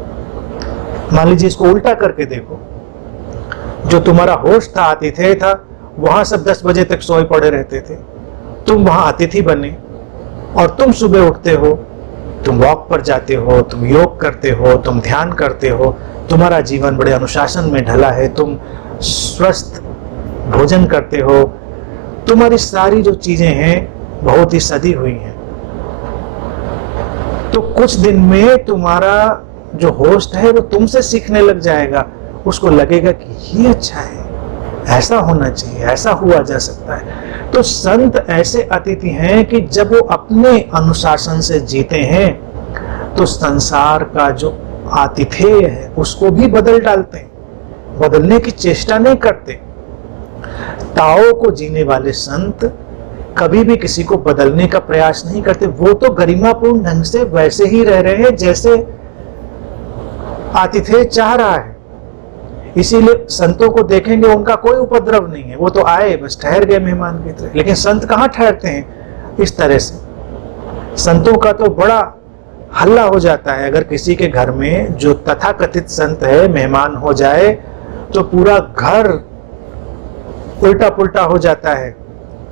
मान लीजिए इसको उल्टा करके देखो, जो तुम्हारा होस्ट था, आतिथेय था, वहां सब 10 बजे तक सोए पड़े रहते थे, तुम वहां अतिथि बने और तुम सुबह उठते हो, तुम वॉक पर जाते हो, तुम योग करते हो, तुम ध्यान करते हो, तुम्हारा जीवन बड़े अनुशासन में ढला है, तुम स्वस्थ भोजन करते हो, तुम्हारी सारी जो चीजें हैं बहुत ही सदी हुई हैं। तो कुछ दिन में तुम्हारा जो होस्ट है वो तुमसे सीखने लग जाएगा, उसको लगेगा कि ये अच्छा है, ऐसा होना चाहिए, ऐसा हुआ जा सकता है। तो संत ऐसे अतिथि हैं कि जब वो अपने अनुशासन से जीते हैं तो संसार का जो आतिथेय है उसको भी बदल डालते हैं, बदलने की चेष्टा नहीं करते। ताओ को जीने वाले संत कभी भी किसी को बदलने का प्रयास नहीं करते, वो तो गरिमापूर्ण ढंग से वैसे ही रह रहे हैं जैसे आतिथेय चाह रहा है। इसीलिए संतों को देखेंगे उनका कोई उपद्रव नहीं है, वो तो आए बस ठहर गए मेहमान की तरह। लेकिन संत कहाँ ठहरते हैं इस तरह से? संतों का तो बड़ा हल्ला हो जाता है। अगर किसी के घर में जो तथाकथित संत है मेहमान हो जाए तो पूरा घर उल्टा पुल्टा हो जाता है,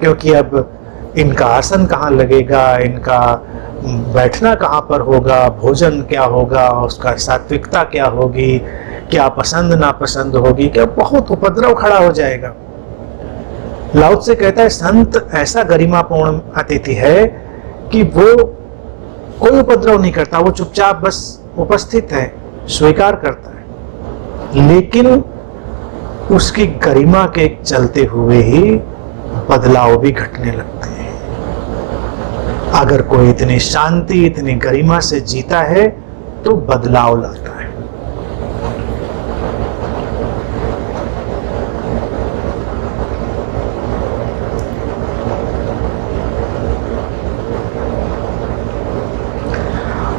क्योंकि अब इनका आसन कहाँ लगेगा, इनका बैठना कहाँ पर होगा, भोजन क्या होगा, उसका सात्विकता क्या होगी, क्या पसंद नापसंद होगी, क्या बहुत उपद्रव खड़ा हो जाएगा। लाओ त्से कहता है संत ऐसा गरिमापूर्ण अतिथि है कि वो कोई उपद्रव नहीं करता, वो चुपचाप बस उपस्थित है, स्वीकार करता है, लेकिन उसकी गरिमा के चलते हुए ही बदलाव भी घटने लगते हैं। अगर कोई इतनी शांति, इतनी गरिमा से जीता है तो बदलाव लाता है।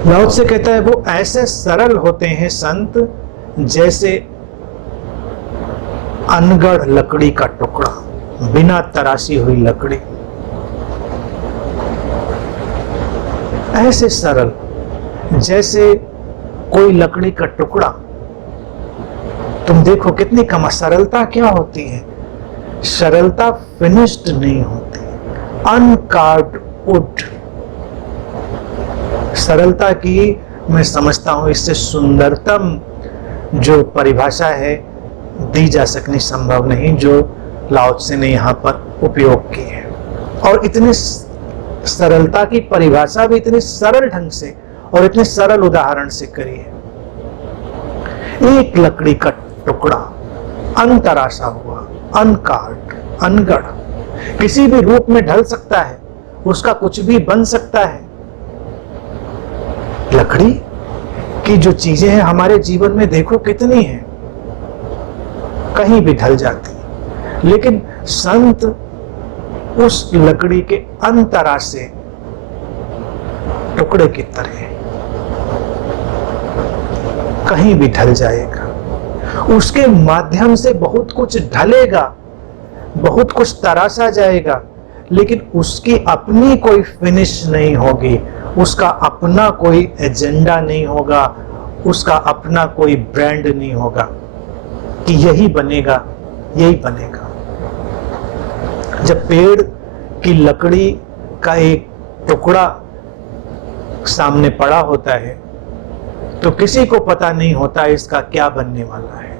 लाओ त्से कहता है वो ऐसे सरल होते हैं संत जैसे अनगढ़ लकड़ी का टुकड़ा, बिना तराशी हुई लकड़ी, ऐसे सरल जैसे कोई लकड़ी का टुकड़ा। तुम देखो कितनी कम सरलता क्या होती है। सरलता फिनिश्ड नहीं होती, अनकार्व्ड वुड। सरलता की मैं समझता हूं इससे सुंदरतम जो परिभाषा है दी जा सकनी संभव नहीं, जो लाओ त्से ने यहाँ पर उपयोग की है। और इतनी सरलता की परिभाषा भी इतने सरल ढंग से और इतने सरल उदाहरण से करी है। एक लकड़ी का टुकड़ा, अनतराशा हुआ, अनकाट, अनगढ़, किसी भी रूप में ढल सकता है, उसका कुछ भी बन सकता है। लकड़ी की जो चीजें हैं हमारे जीवन में देखो कितनी हैं, कहीं भी ढल जाती, लेकिन संत उस लकड़ी के अंतराशे टुकड़े की तरह कहीं भी ढल जाएगा। उसके माध्यम से बहुत कुछ ढलेगा, बहुत कुछ तराशा जाएगा, लेकिन उसकी अपनी कोई फिनिश नहीं होगी, उसका अपना कोई एजेंडा नहीं होगा, उसका अपना कोई ब्रांड नहीं होगा कि यही बनेगा, यही बनेगा। जब पेड़ की लकड़ी का एक टुकड़ा सामने पड़ा होता है तो किसी को पता नहीं होता इसका क्या बनने वाला है।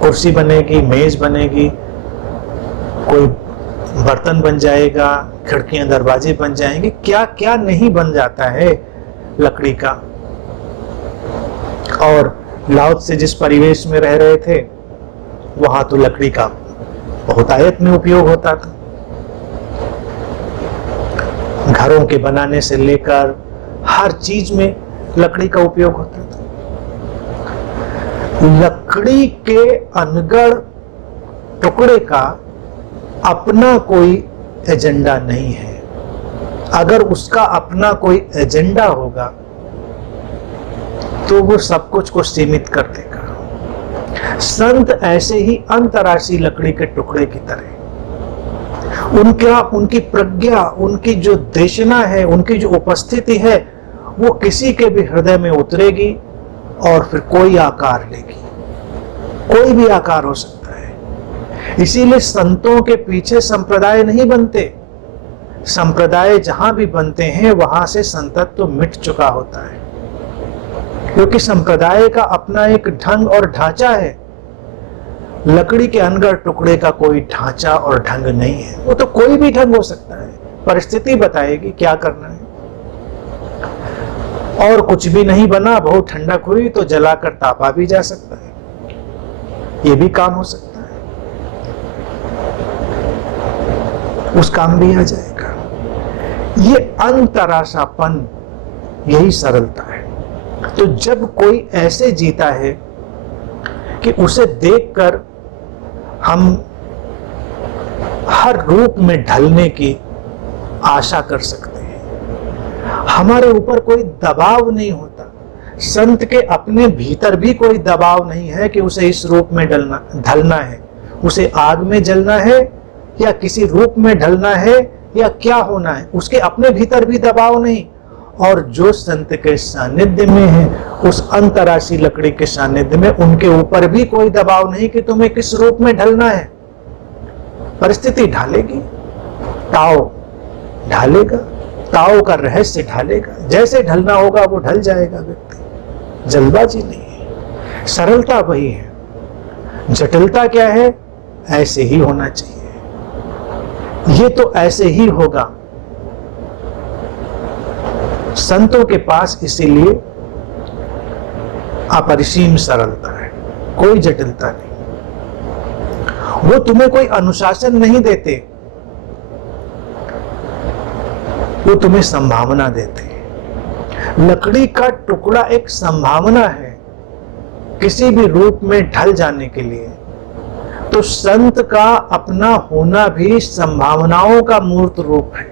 कुर्सी बनेगी, मेज बनेगी, कोई बर्तन बन जाएगा, खिड़कियां दरवाजे बन जाएंगे, क्या क्या नहीं बन जाता है लकड़ी का। और लाओ त्से जिस परिवेश में रह रहे थे वहां तो लकड़ी का बहुतायत में उपयोग होता था। घरों के बनाने से लेकर हर चीज में लकड़ी का उपयोग होता था। लकड़ी के अनगढ़ टुकड़े का अपना कोई एजेंडा नहीं है। अगर उसका अपना कोई एजेंडा होगा तो वो सब कुछ को सीमित कर देगा। संत ऐसे ही अंतराशी लकड़ी के टुकड़े की तरह, उनकी प्रज्ञा, उनकी जो देशना है, उनकी जो उपस्थिति है, वो किसी के भी हृदय में उतरेगी और फिर कोई आकार लेगी, कोई भी आकार हो सकता है। इसीलिए संतों के पीछे संप्रदाय नहीं बनते। संप्रदाय जहां भी बनते हैं वहां से संतत्व तो मिट चुका होता है, क्योंकि संप्रदाय का अपना एक ढंग और ढांचा है। लकड़ी के अनगढ़ टुकड़े का कोई ढांचा और ढंग नहीं है। वो तो कोई भी ढंग हो सकता है, परिस्थिति बताएगी क्या करना है। और कुछ भी नहीं बना, बहुत ठंडक हुई तो जलाकर तापा भी जा सकता है, ये भी काम हो सकता है, उस काम भी आ जाएगा। ये अंतराशापन, यही सरलता है। तो जब कोई ऐसे जीता है कि उसे देखकर हम हर रूप में ढलने की आशा कर सकते हैं, हमारे ऊपर कोई दबाव नहीं होता। संत के अपने भीतर भी कोई दबाव नहीं है कि उसे इस रूप में ढलना है, उसे आग में जलना है या किसी रूप में ढलना है या क्या होना है, उसके अपने भीतर भी दबाव नहीं। और जो संत के सानिध्य में है, उस अंतराशी लकड़ी के सानिध्य में, उनके ऊपर भी कोई दबाव नहीं कि तुम्हें किस रूप में ढलना है। परिस्थिति ढालेगी, ताओ ढालेगा, ताओ का रहस्य ढालेगा, जैसे ढलना होगा वो ढल जाएगा व्यक्ति। जल्दबाजी नहीं है, सरलता वही है। जटिलता क्या है? ऐसे ही होना चाहिए, ये तो ऐसे ही होगा। संतों के पास इसीलिए अपरिसीम सरलता है, कोई जटिलता नहीं। वो तुम्हें कोई अनुशासन नहीं देते, वो तुम्हें संभावना देते हैं। लकड़ी का टुकड़ा एक संभावना है किसी भी रूप में ढल जाने के लिए। तो संत का अपना होना भी संभावनाओं का मूर्त रूप है।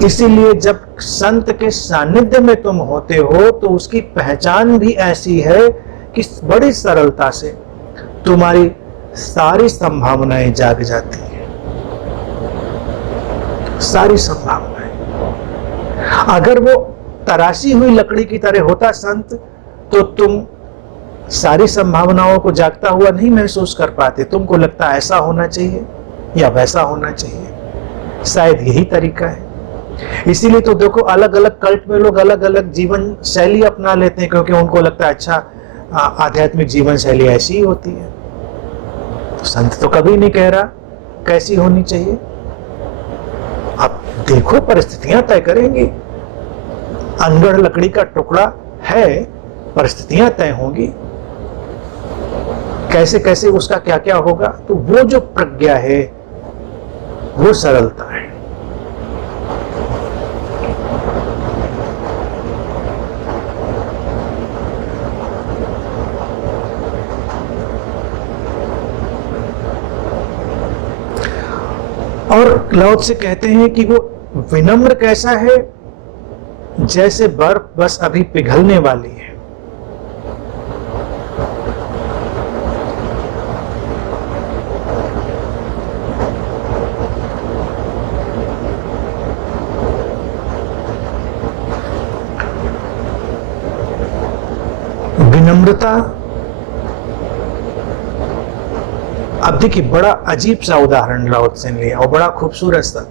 इसीलिए जब संत के सानिध्य में तुम होते हो तो उसकी पहचान भी ऐसी है कि बड़ी सरलता से तुम्हारी सारी संभावनाएं जाग जाती हैं, सारी संभावनाएं। अगर वो तराशी हुई लकड़ी की तरह होता संत, तो तुम सारी संभावनाओं को जागता हुआ नहीं महसूस कर पाते। तुमको लगता ऐसा होना चाहिए या वैसा होना चाहिए। शायद यही तरीका है। इसीलिए तो देखो, अलग अलग कल्ट में लोग अलग अलग जीवन शैली अपना लेते हैं, क्योंकि उनको लगता है अच्छा आध्यात्मिक जीवन शैली ऐसी ही होती है। तो संत तो कभी नहीं कह रहा कैसी होनी चाहिए। अब देखो, परिस्थितियां तय करेंगी। अनगढ़ लकड़ी का टुकड़ा है, परिस्थितियां तय होंगी, कैसे कैसे उसका क्या क्या होगा। तो वो जो प्रज्ञा है वो सरलता है। और लाओ से कहते हैं कि वो विनम्र कैसा है? जैसे बर्फ बस अभी पिघलने वाली है। विनम्रता, अब देखिए, बड़ा अजीब सा उदाहरण लाओ से लिया और बड़ा खूबसूरत सा।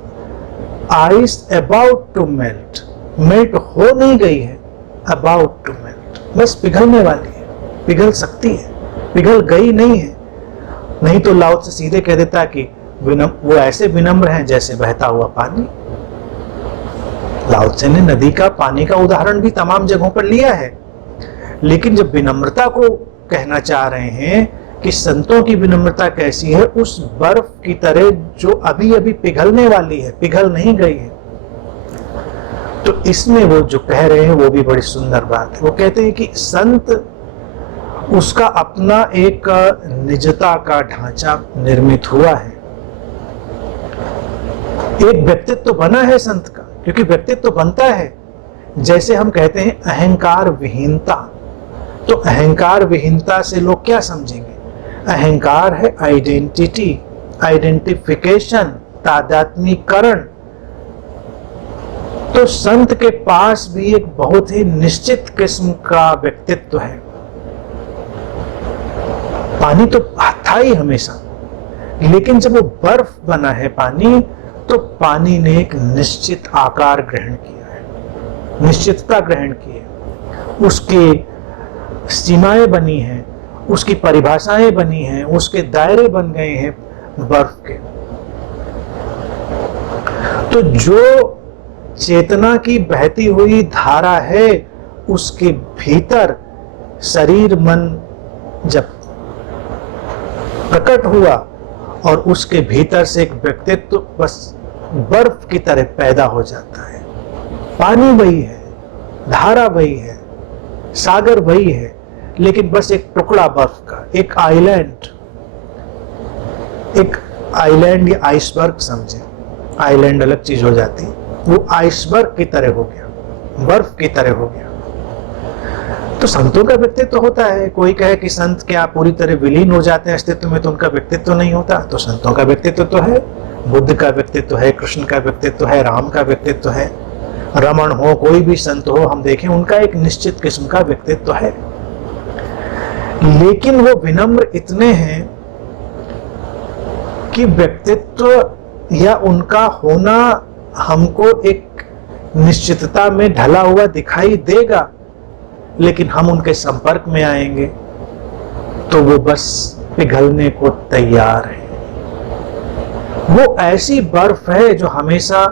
Ice about to melt, melt हो नहीं गई है, अबाउट टू मेल्ट, बस पिघलने वाली है, पिघल सकती है, पिघल गई नहीं है। नहीं तो लाओ से सीधे कह देता कि वो ऐसे विनम्र हैं जैसे बहता हुआ पानी। लाओ से ने नदी का, पानी का उदाहरण भी तमाम जगहों पर लिया है, लेकिन जब विनम्रता को कहना चाह रहे हैं कि संतों की विनम्रता कैसी है, उस बर्फ की तरह जो अभी अभी पिघलने वाली है, पिघल नहीं गई है। तो इसमें वो जो कह रहे हैं वो भी बड़ी सुंदर बात है। वो कहते हैं कि संत, उसका अपना एक निजता का ढांचा निर्मित हुआ है, एक व्यक्तित्व बना है संत का। क्योंकि व्यक्तित्व बनता है, जैसे हम कहते हैं अहंकार विहीनता, तो अहंकार विहीनता से लोग क्या समझेंगे? अहंकार है आइडेंटिटी, आइडेंटिफिकेशन, तादात्मीकरण। तो संत के पास भी एक बहुत ही निश्चित किस्म का व्यक्तित्व है। पानी तो था ही हमेशा, लेकिन जब वो बर्फ बना है पानी, तो पानी ने एक निश्चित आकार ग्रहण किया है, निश्चितता ग्रहण की है। उसके सीमाएं बनी हैं, उसकी परिभाषाएं बनी हैं, उसके दायरे बन गए हैं बर्फ के। तो जो चेतना की बहती हुई धारा है, उसके भीतर शरीर मन जब प्रकट हुआ और उसके भीतर से एक व्यक्तित्व बस बर्फ की तरह पैदा हो जाता है। पानी वही है, धारा वही है, सागर वही है, लेकिन बस एक टुकड़ा बर्फ का, एक आइलैंड या आइसबर्ग समझे। आइलैंड अलग चीज हो जाती, वो आइसबर्ग की तरह हो गया, बर्फ की तरह हो गया। तो संतों का व्यक्तित्व तो होता है। कोई कहे कि संत क्या पूरी तरह विलीन हो जाते हैं अस्तित्व में, तो उनका व्यक्तित्व नहीं होता। तो संतों का व्यक्तित्व तो है, बुद्ध का व्यक्तित्व है, कृष्ण का व्यक्तित्व है, राम का व्यक्तित्व है, रमण हो, कोई भी संत हो, हम देखें उनका एक निश्चित किस्म का व्यक्तित्व है। लेकिन वो विनम्र इतने हैं कि व्यक्तित्व या उनका होना हमको एक निश्चितता में ढला हुआ दिखाई देगा, लेकिन हम उनके संपर्क में आएंगे तो वो बस पिघलने को तैयार है। वो ऐसी बर्फ है जो हमेशा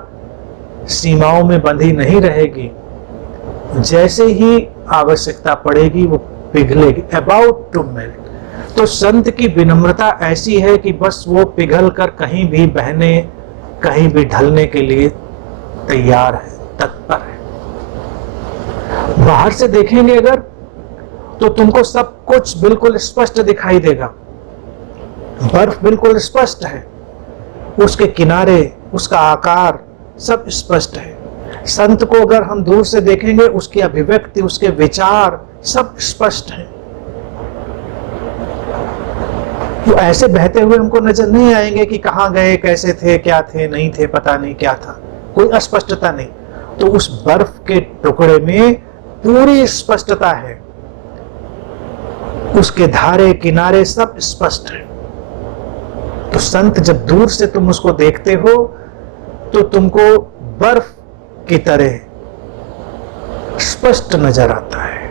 सीमाओं में बंधी नहीं रहेगी, जैसे ही आवश्यकता पड़ेगी वो पिघलेगी, अबाउट टू मेल्ट। तो संत की विनम्रता ऐसी है कि बस वो पिघल कर कहीं भी बहने, कहीं भी ढलने के लिए तैयार है, तत्पर है। बाहर से देखेंगे अगर, तो तुमको सब कुछ बिल्कुल स्पष्ट दिखाई देगा। बर्फ बिल्कुल स्पष्ट है, उसके किनारे, उसका आकार सब स्पष्ट है। संत को अगर हम दूर से देखेंगे, उसकी अभिव्यक्ति, उसके विचार सब स्पष्ट है। वो ऐसे बहते हुए हमको नजर नहीं आएंगे कि कहां गए, कैसे थे, क्या थे, नहीं थे, पता नहीं क्या था, कोई अस्पष्टता नहीं। तो उस बर्फ के टुकड़े में पूरी स्पष्टता है, उसके धारे किनारे सब स्पष्ट है। तो संत जब दूर से तुम उसको देखते हो तो तुमको बर्फ की तरह स्पष्ट नजर आता है,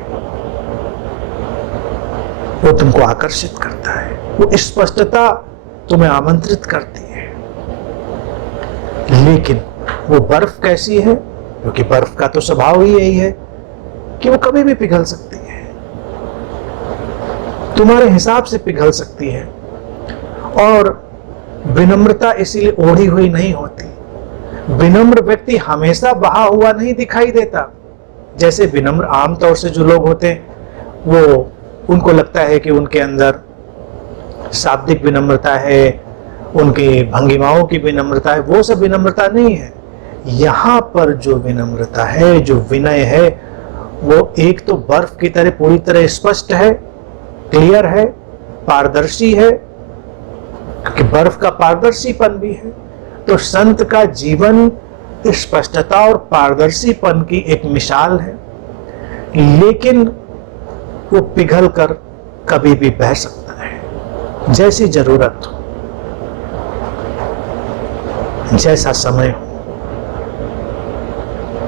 वो तुमको आकर्षित करता है, वो स्पष्टता तुम्हें आमंत्रित करती है। लेकिन वो बर्फ कैसी है? क्योंकि बर्फ का तो स्वभाव ही यही है कि वो कभी भी पिघल सकती है, तुम्हारे हिसाब से पिघल सकती है। और विनम्रता इसीलिए ओढ़ी हुई नहीं होती। विनम्र व्यक्ति हमेशा बहा हुआ नहीं दिखाई देता। जैसे विनम्र आमतौर से जो लोग होते हैं, वो उनको लगता है कि उनके अंदर शाब्दिक विनम्रता है, उनकी भंगिमाओं की विनम्रता है, वो सब विनम्रता नहीं है। यहाँ पर जो विनम्रता है, जो विनय है, वो एक तो बर्फ की तरह पूरी तरह स्पष्ट है, क्लियर है, पारदर्शी है, क्योंकि बर्फ का पारदर्शीपन भी है। तो संत का जीवन स्पष्टता और पारदर्शीपन की एक मिसाल है, लेकिन वो पिघल कर कभी भी बह सकता है, जैसी जरूरत हो, जैसा समय हो।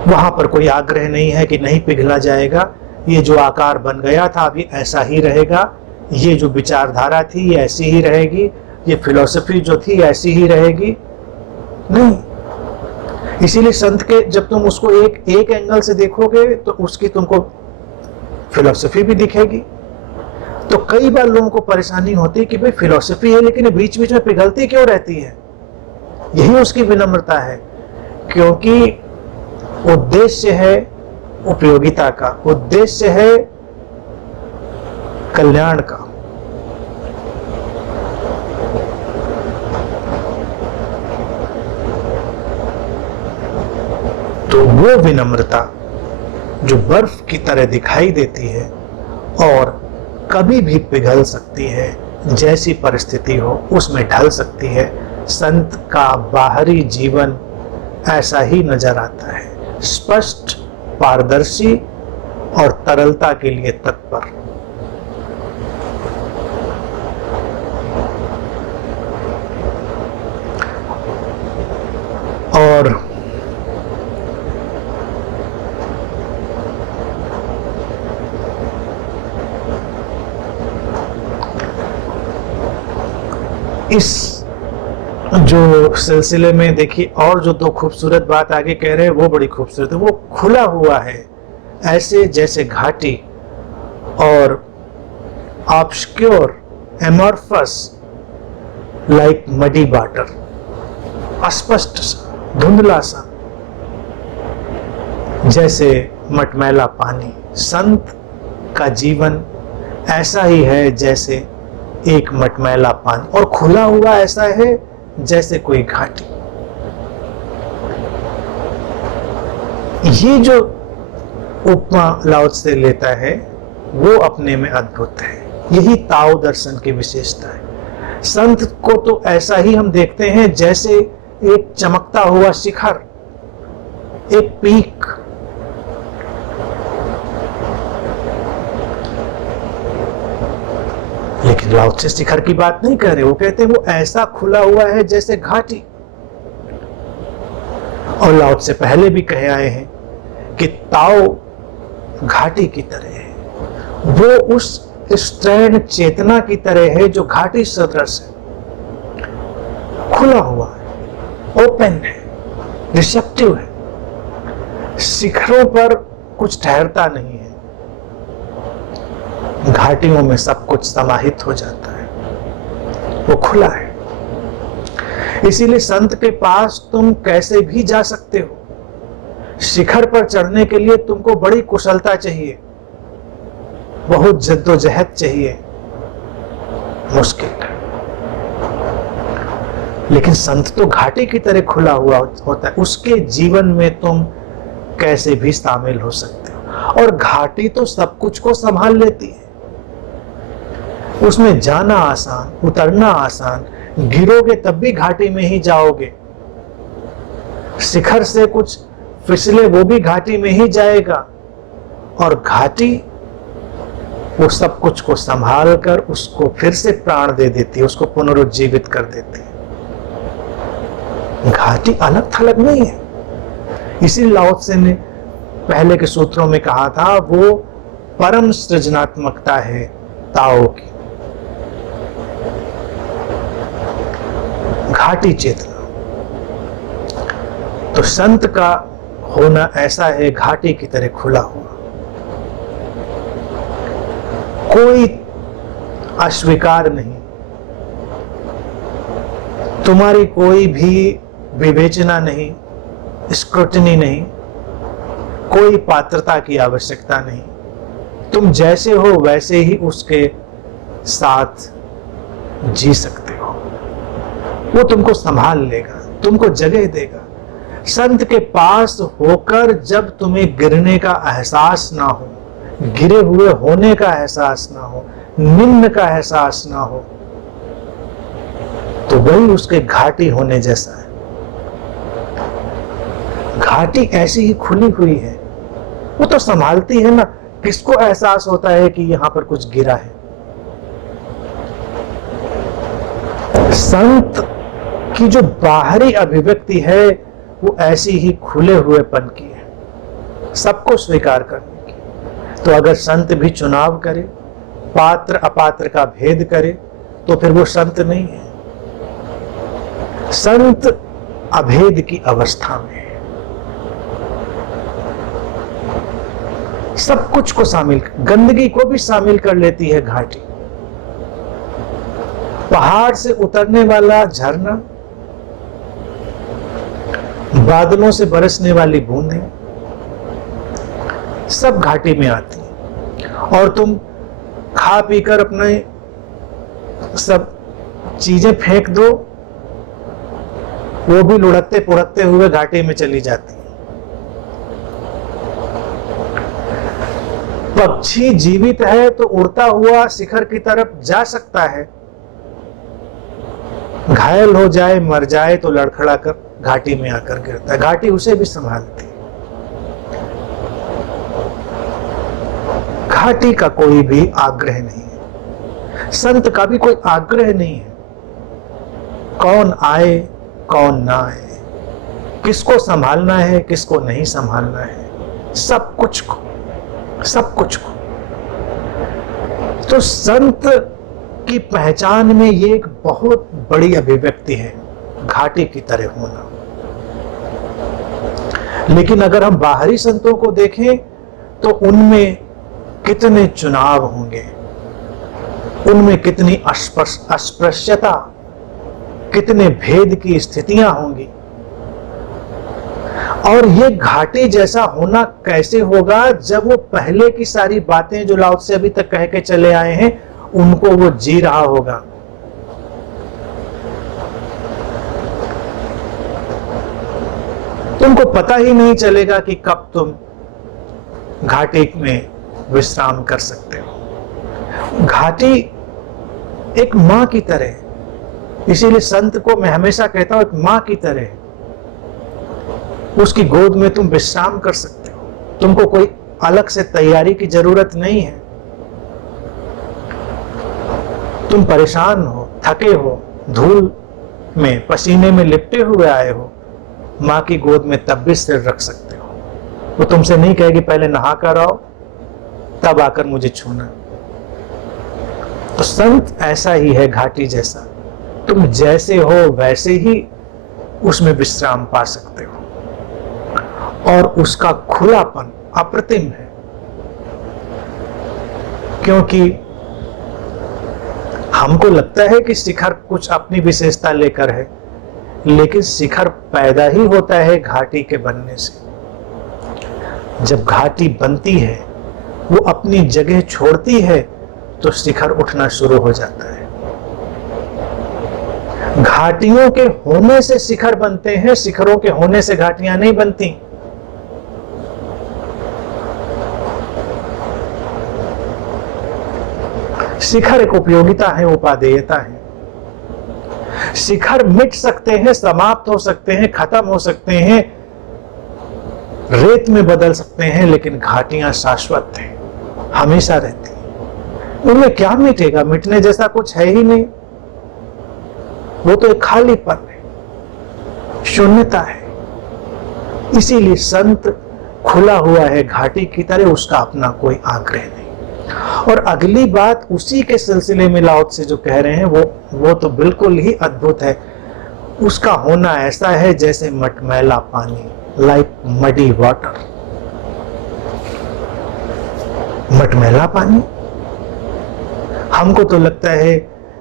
वहां पर कोई आग्रह नहीं है कि नहीं पिघला जाएगा, ये जो आकार बन गया था अभी ऐसा ही रहेगा, ये जो विचारधारा थी ये ऐसी ही रहेगी, ये फिलॉसफी जो थी ऐसी ही रहेगी, नहीं। इसीलिए संत के जब तुम उसको एक एंगल से देखोगे तो उसकी तुमको फिलॉसफी भी दिखेगी। तो कई बार लोगों को परेशानी होती है कि भाई फिलॉसफी है लेकिन बीच बीच में पिघलती क्यों रहती है। यही उसकी विनम्रता है, क्योंकि उद्देश्य है उपयोगिता का, उद्देश्य है कल्याण का। तो वो विनम्रता जो बर्फ की तरह दिखाई देती है और कभी भी पिघल सकती है, जैसी परिस्थिति हो उसमें ढल सकती है, संत का बाहरी जीवन ऐसा ही नजर आता है। स्पष्ट, पारदर्शी और तरलता के लिए तत्पर। और इस जो सिलसिले में देखिए, और जो दो खूबसूरत बात आगे कह रहे हैं वो बड़ी खूबसूरत है। वो खुला हुआ है ऐसे जैसे घाटी, और obscure, amorphous like muddy water, अस्पष्ट सा, धुंधला सा, जैसे मटमैला पानी। संत का जीवन ऐसा ही है जैसे एक मटमैला पानी, और खुला हुआ ऐसा है जैसे कोई घाटी। ये जो उपमा लाओ त्से लेता है वो अपने में अद्भुत है। यही ताओ दर्शन की विशेषता है। संत को तो ऐसा ही हम देखते हैं जैसे एक चमकता हुआ शिखर, एक पीक। लेकिन लाओ त्से शिखर की बात नहीं कर रहे, वो कहते हैं वो ऐसा खुला हुआ है जैसे घाटी। और लाओ त्से पहले भी कहे आए हैं कि ताओ घाटी की तरह है। वो उस स्ट्रैंड चेतना की तरह है जो घाटी सदृश है, खुला हुआ है, ओपन है, रिसेप्टिव है। शिखरों पर कुछ ठहरता नहीं है, घाटियों में सब कुछ समाहित हो जाता है, वो खुला है। इसीलिए संत के पास तुम कैसे भी जा सकते हो। शिखर पर चढ़ने के लिए तुमको बड़ी कुशलता चाहिए, बहुत जद्दोजहद चाहिए, मुश्किल है। लेकिन संत तो घाटी की तरह खुला हुआ होता है, उसके जीवन में तुम कैसे भी शामिल हो सकते हो। और घाटी तो सब कुछ को संभाल लेती है, उसमें जाना आसान, उतरना आसान। गिरोगे तब भी घाटी में ही जाओगे, शिखर से कुछ फिसले वो भी घाटी में ही जाएगा। और घाटी वो सब कुछ को संभाल कर उसको फिर से प्राण दे देती है, उसको पुनरुज्जीवित कर देती है। घाटी अलग थलग नहीं है। इसी लाओ त्से ने पहले के सूत्रों में कहा था, वो परम सृजनात्मकता है ताओ की, घाटी चेतना। तो संत का होना ऐसा है घाटी की तरह खुला हुआ, कोई अस्वीकार नहीं, तुम्हारी कोई भी विवेचना नहीं, स्क्रूटनी नहीं, कोई पात्रता की आवश्यकता नहीं। तुम जैसे हो वैसे ही उसके साथ जी सकते हो। वो तुमको संभाल लेगा, तुमको जगह देगा। संत के पास होकर जब तुम्हें गिरने का एहसास ना हो, गिरे हुए होने का एहसास ना हो, निम्न का एहसास ना हो, तो वही उसके घाटी होने जैसा है। घाटी ऐसी ही खुली हुई है, वो तो संभालती है ना। किसको एहसास होता है कि यहां पर कुछ गिरा है? संत की जो बाहरी अभिव्यक्ति है वो ऐसी ही खुले हुएपन की है, सबको स्वीकार करने की। तो अगर संत भी चुनाव करे, पात्र अपात्र का भेद करे, तो फिर वो संत नहीं है। संत अभेद की अवस्था में है, सब कुछ को शामिल, गंदगी को भी शामिल कर लेती है घाटी। पहाड़ से उतरने वाला झरना, बादलों से बरसने वाली बूंदें, सब घाटी में आती हैं। और तुम खा पीकर अपने सब चीजें फेंक दो, वो भी लुढ़कते पुढ़कते हुए घाटी में चली जाती हैं। पक्षी जीवित है तो उड़ता हुआ शिखर की तरफ जा सकता है, घायल हो जाए, मर जाए तो लड़खड़ा कर घाटी में आकर गिरता है। घाटी उसे भी संभालती है। घाटी का कोई भी आग्रह नहीं है, संत का भी कोई आग्रह नहीं है। कौन आए कौन ना आए, किसको संभालना है किसको नहीं संभालना है, सब कुछ को। तो संत की पहचान में ये एक बहुत बड़ी अभिव्यक्ति है, घाटी की तरह होना। लेकिन अगर हम बाहरी संतों को देखें तो उनमें कितने चुनाव होंगे, उनमें कितनी अस्पृश्यता, कितने भेद की स्थितियां होंगी। और ये घाटी जैसा होना कैसे होगा जब वो पहले की सारी बातें जो लाओ से अभी तक कह के चले आए हैं उनको वो जी रहा होगा। तुमको पता ही नहीं चलेगा कि कब तुम घाटी में विश्राम कर सकते हो। घाटी एक मां की तरह, इसीलिए संत को मैं हमेशा कहता हूं एक मां की तरह, उसकी गोद में तुम विश्राम कर सकते हो। तुमको कोई अलग से तैयारी की जरूरत नहीं है। तुम परेशान हो, थके हो, धूल में पसीने में लिपटे हुए आए हो, मां की गोद में तब भी सिर रख सकते हो। वो तुमसे नहीं कहेगी पहले नहा कर आओ तब आकर मुझे छूना। तो संत ऐसा ही है, घाटी जैसा। तुम जैसे हो वैसे ही उसमें विश्राम पा सकते हो और उसका खुलापन अप्रतिम है। क्योंकि हमको लगता है कि शिखर कुछ अपनी विशेषता लेकर है, लेकिन शिखर पैदा ही होता है घाटी के बनने से। जब घाटी बनती है, वो अपनी जगह छोड़ती है, तो शिखर उठना शुरू हो जाता है। घाटियों के होने से शिखर बनते हैं, शिखरों के होने से घाटियां नहीं बनती। शिखर एक उपयोगिता है, उपादेयता है। शिखर मिट सकते हैं, समाप्त हो सकते हैं, खत्म हो सकते हैं, रेत में बदल सकते हैं, लेकिन घाटियां शाश्वत हैं, हमेशा रहती हैं। उनमें क्या मिटेगा? मिटने जैसा कुछ है ही नहीं। वो तो एक खालीपन है, शून्यता है। इसीलिए संत खुला हुआ है घाटी की तरह, उसका अपना कोई आग्रह नहीं। और अगली बात उसी के सिलसिले में लाओ से जो कह रहे हैं वो तो बिल्कुल ही अद्भुत है। उसका होना ऐसा है जैसे मटमैला पानी, लाइक मडी वाटर। मटमैला पानी हमको तो लगता है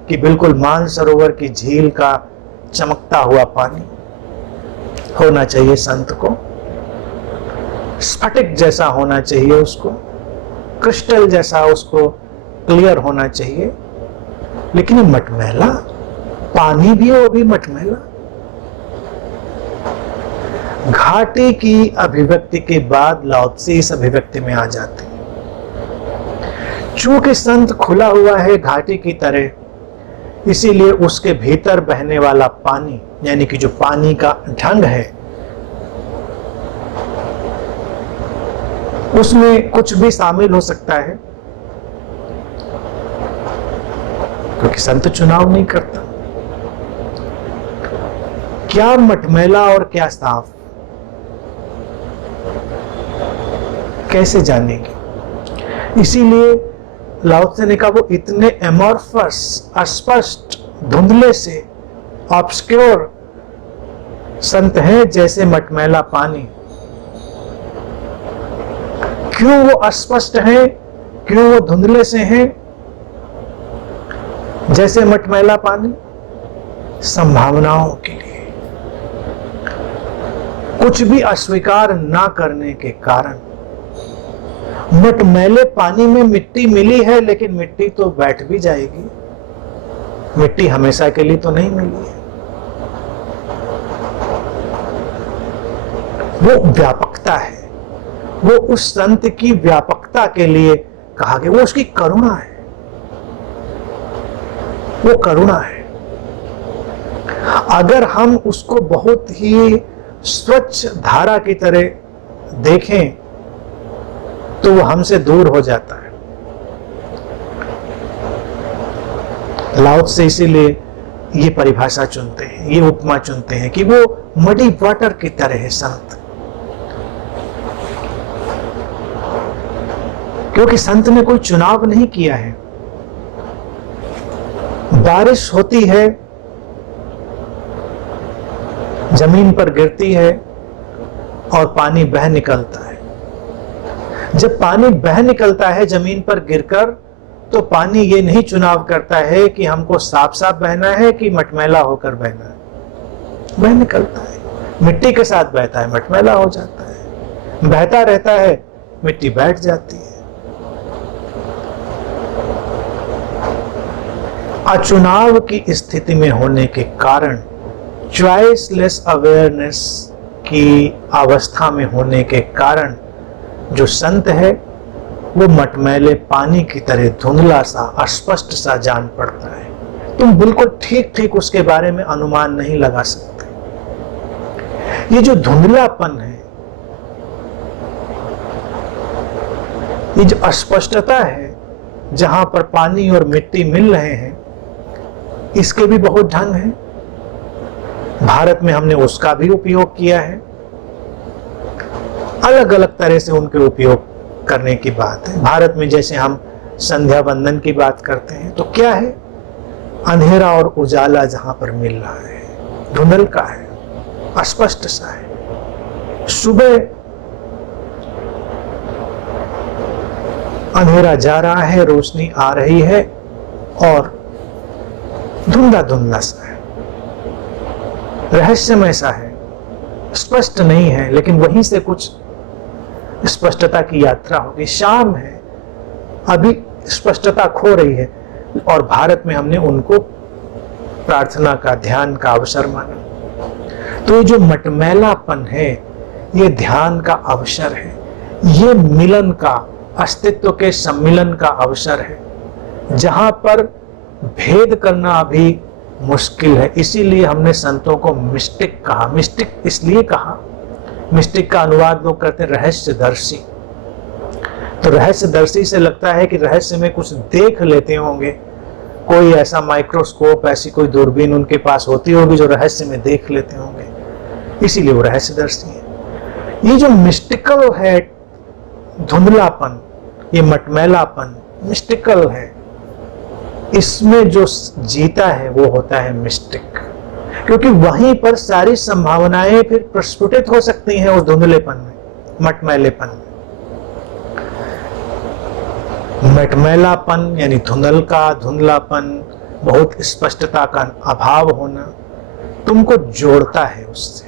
कि बिल्कुल मानसरोवर की झील का चमकता हुआ पानी होना चाहिए संत को, स्फटिक जैसा होना चाहिए उसको, क्रिस्टल जैसा उसको क्लियर होना चाहिए। लेकिन मटमैला पानी भी है, वो भी मटमैला। घाटी की अभिव्यक्ति के बाद लाओ त्से इस अभिव्यक्ति में आ जाते हैं। चूंकि संत खुला हुआ है घाटी की तरह, इसीलिए उसके भीतर बहने वाला पानी, यानी कि जो पानी का ढंग है, उसमें कुछ भी शामिल हो सकता है, क्योंकि संत चुनाव नहीं करता। क्या मटमैला और क्या साफ, कैसे जानेंगे? इसीलिए लाओ त्से ने कहा वो इतने एमॉर्फस, अस्पष्ट, धुंधले से, ऑब्स्क्योर संत हैं जैसे मटमैला पानी। क्यों वो अस्पष्ट हैं, क्यों वो धुंधले से हैं जैसे मटमैला पानी? संभावनाओं के लिए, कुछ भी अस्वीकार ना करने के कारण। मटमैले पानी में मिट्टी मिली है, लेकिन मिट्टी तो बैठ भी जाएगी, मिट्टी हमेशा के लिए तो नहीं मिली है। वो व्यापकता है, वो उस संत की व्यापकता के लिए कहा गया, वो उसकी करुणा है, वो करुणा है। अगर हम उसको बहुत ही स्वच्छ धारा की तरह देखें तो वो हमसे दूर हो जाता है। लाओ से इसीलिए ये परिभाषा चुनते हैं, ये उपमा चुनते हैं कि वो मडी वाटर की तरह है संत, क्योंकि संत ने कोई चुनाव नहीं किया है। बारिश होती है, जमीन पर गिरती है और पानी बह निकलता है। जब पानी बह निकलता है जमीन पर गिरकर, तो पानी ये नहीं चुनाव करता है कि हमको साफ साफ बहना है कि मटमैला होकर बहना है। बह निकलता है, मिट्टी के साथ बहता है, मटमैला हो जाता है, बहता रहता है, मिट्टी बैठ जाती है। अचुनाव की स्थिति में होने के कारण, चॉइसलेस अवेयरनेस की अवस्था में होने के कारण, जो संत है वो मटमैले पानी की तरह धुंधला सा, अस्पष्ट सा जान पड़ता है। तुम बिल्कुल ठीक ठीक उसके बारे में अनुमान नहीं लगा सकते। ये जो धुंधलापन है, ये जो अस्पष्टता है, जहां पर पानी और मिट्टी मिल रहे हैं, इसके भी बहुत ढंग है। भारत में हमने उसका भी उपयोग किया है। अलग अलग तरह से उनके उपयोग करने की बात है। भारत में जैसे हम संध्या वंदन की बात करते हैं, तो क्या है, अंधेरा और उजाला जहां पर मिल रहा है, धुंधल का है, अस्पष्ट सा है। सुबह अंधेरा जा रहा है, रोशनी आ रही है और धुंधला धुंधला सा है, रहस्यमय सा है, स्पष्ट नहीं है, लेकिन वहीं से कुछ स्पष्टता की यात्रा होगी। शाम है, अभी स्पष्टता खो रही है, और भारत में हमने उनको प्रार्थना का, ध्यान का अवसर माना। तो ये जो मटमैलापन है, ये ध्यान का अवसर है, ये मिलन का, अस्तित्व के सम्मिलन का अवसर है, जहां पर भेद करना अभी मुश्किल है। इसीलिए हमने संतों को मिस्टिक कहा। मिस्टिक इसलिए कहा, मिस्टिक का अनुवाद लोग करते हैं रहस्यदर्शी। तो रहस्यदर्शी से लगता है कि रहस्य में कुछ देख लेते होंगे, कोई ऐसा माइक्रोस्कोप, ऐसी कोई दूरबीन उनके पास होती होगी जो रहस्य में देख लेते होंगे, इसीलिए वो रहस्यदर्शी है। ये जो मिस्टिकल है, धुंधलापन, ये मटमैलापन मिस्टिकल है, इसमें जो जीता है वो होता है मिस्टिक, क्योंकि वहीं पर सारी संभावनाएं फिर प्रस्फुटित हो सकती हैं उस धुंधलेपन में, मटमैलेपन में। मटमैलापन यानी धुंधल का, धुंधलापन, बहुत स्पष्टता का अभाव होना तुमको जोड़ता है उससे,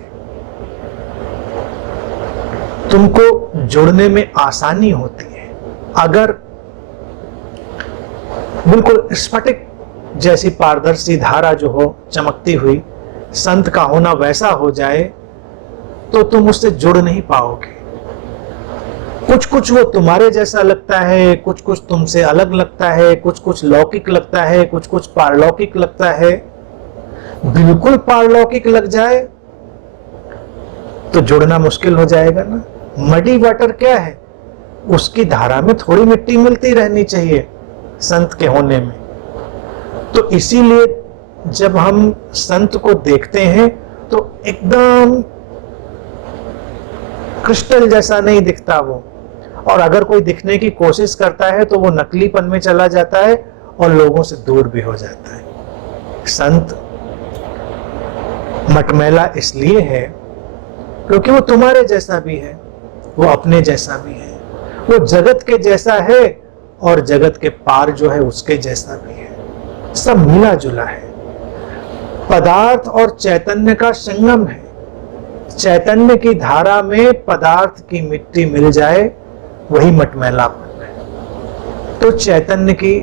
तुमको जुड़ने में आसानी होती है। अगर बिल्कुल स्फटिक जैसी पारदर्शी धारा जो हो, चमकती हुई, संत का होना वैसा हो जाए, तो तुम उससे जुड़ नहीं पाओगे। कुछ कुछ वो तुम्हारे जैसा लगता है, कुछ कुछ तुमसे अलग लगता है, कुछ कुछ लौकिक लगता है, कुछ कुछ पारलौकिक लगता है। बिल्कुल पारलौकिक लग जाए तो जुड़ना मुश्किल हो जाएगा ना। मडी वाटर क्या है, उसकी धारा में थोड़ी मिट्टी मिलती रहनी चाहिए संत के होने में। तो इसीलिए जब हम संत को देखते हैं तो एकदम क्रिस्टल जैसा नहीं दिखता वो, और अगर कोई दिखने की कोशिश करता है तो वो नकलीपन में चला जाता है और लोगों से दूर भी हो जाता है। संत मटमैला इसलिए है क्योंकि वो तुम्हारे जैसा भी है, वो अपने जैसा भी है, वो जगत के जैसा है और जगत के पार जो है उसके जैसा भी है, सब मिला जुला है। पदार्थ और चैतन्य का संगम है। चैतन्य की धारा में पदार्थ की मिट्टी मिल जाए, वही मटमैलापन है। तो चैतन्य की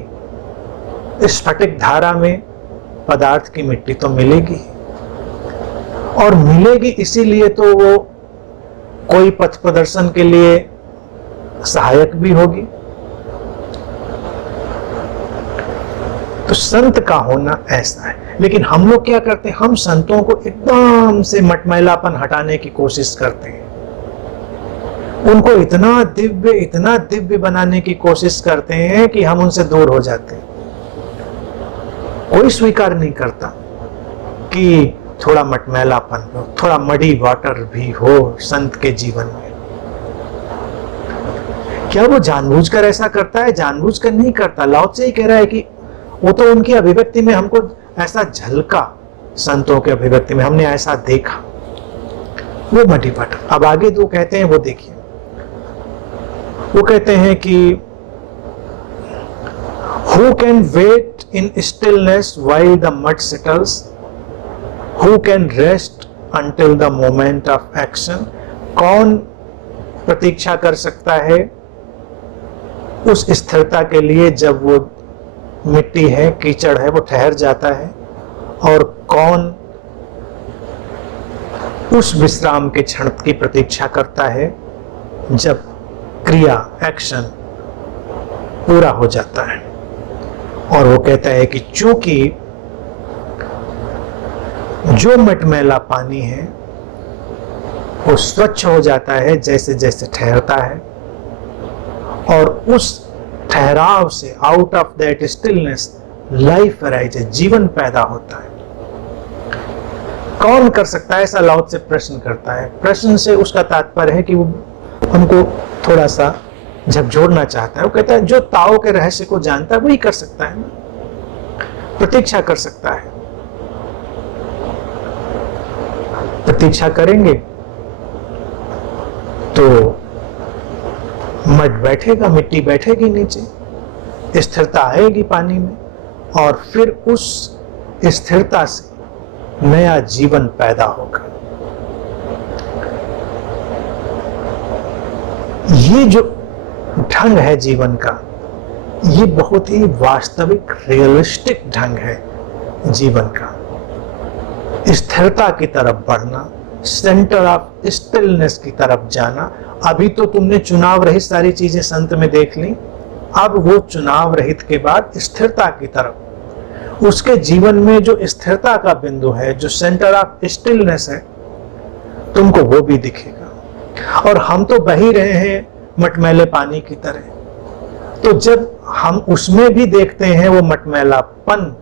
स्फटिक धारा में पदार्थ की मिट्टी तो मिलेगी, और मिलेगी इसीलिए तो वो कोई पथ प्रदर्शन के लिए सहायक भी होगी। तो संत का होना ऐसा है। लेकिन हम लोग क्या करते हैं, हम संतों को एकदम से मटमैलापन हटाने की कोशिश करते हैं, उनको इतना दिव्य बनाने की कोशिश करते हैं कि हम उनसे दूर हो जाते हैं। कोई स्वीकार नहीं करता कि थोड़ा मटमैलापन हो, थोड़ा मडी वाटर भी हो संत के जीवन में। क्या वो जानबूझकर ऐसा करता है? जानबूझकर नहीं करता। लाओ त्से ही कह रहा है कि वो तो उनकी अभिव्यक्ति में हमको ऐसा झलका, संतों के अभिव्यक्ति में हमने ऐसा देखा, वो मडी वाटर। अब आगे जो कहते हैं वो देखिए, वो कहते हैं कि Who can wait in stillness while the mud settles? Who can rest until the moment of action? कौन प्रतीक्षा कर सकता है उस स्थिरता के लिए जब वो मिट्टी है, कीचड़ है, वो ठहर जाता है? और कौन उस विश्राम के क्षण की प्रतीक्षा करता है जब क्रिया, एक्शन पूरा हो जाता है? और वो कहता है कि चूंकि जो मटमैला पानी है वो स्वच्छ हो जाता है जैसे जैसे ठहरता है, और उस ठहराव से, out of that stillness life arise, जीवन पैदा होता है। कौन कर सकता है ऐसा? लाओ त्से प्रश्न करता है। प्रश्न से उसका तात्पर्य है कि वो हमको थोड़ा सा झकझोरना चाहता है। वो कहता है जो ताओ के रहस्य को जानता है वही कर सकता है ना, प्रतीक्षा कर सकता है। प्रतीक्षा करेंगे तो मड बैठेगा, मिट्टी बैठेगी नीचे, स्थिरता आएगी पानी में, और फिर उस स्थिरता से नया जीवन पैदा होगा। ये जो ढंग है जीवन का, ये बहुत ही वास्तविक, रियलिस्टिक ढंग है जीवन का। स्थिरता की तरफ बढ़ना, सेंटर ऑफ स्टिलनेस की तरफ जाना। अभी तो तुमने चुनाव रहित सारी चीजें संत में देख ली, अब वो चुनाव रहित के बाद स्थिरता की तरफ, उसके जीवन में जो स्थिरता का बिंदु है, जो सेंटर ऑफ स्टिलनेस है, तुमको वो भी दिखेगा। और हम तो बही रहे हैं मटमैले पानी की तरह, तो जब हम उसमें भी देखते हैं वो मटमैलापन,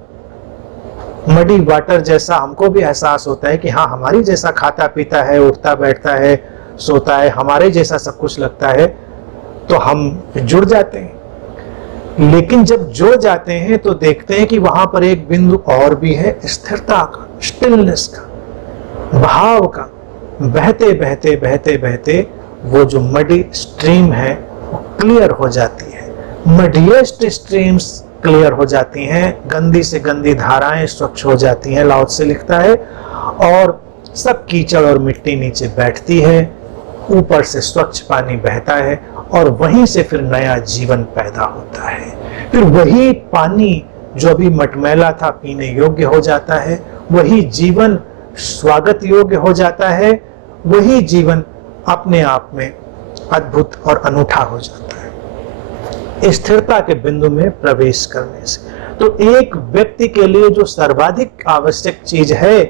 मडी वाटर जैसा, हमको भी एहसास होता है कि हाँ, हमारी जैसा खाता पीता है, उठता बैठता है, सोता है, हमारे जैसा सब कुछ लगता है, तो हम जुड़ जाते हैं। लेकिन जब जुड़ जाते हैं तो देखते हैं कि वहां पर एक बिंदु और भी है, स्थिरता का, स्टिलनेस का, भाव का। बहते बहते बहते बहते वो जो मडी स्ट्रीम है वो क्लियर हो जाती है, मडिएस्ट स्ट्रीम्स क्लियर हो जाती हैं, गंदी से गंदी धाराएं स्वच्छ हो जाती हैं, लाओ त्से लिखता है, और सब कीचड़ और मिट्टी नीचे बैठती है, ऊपर से स्वच्छ पानी बहता है, और वहीं से फिर नया जीवन पैदा होता है। फिर वही पानी जो अभी मटमैला था पीने योग्य हो जाता है, वही जीवन स्वागत योग्य हो जाता है, वही जीवन अपने आप में अद्भुत और अनूठा हो जाता है स्थिरता के बिंदु में प्रवेश करने से। तो एक व्यक्ति के लिए जो सर्वाधिक आवश्यक चीज है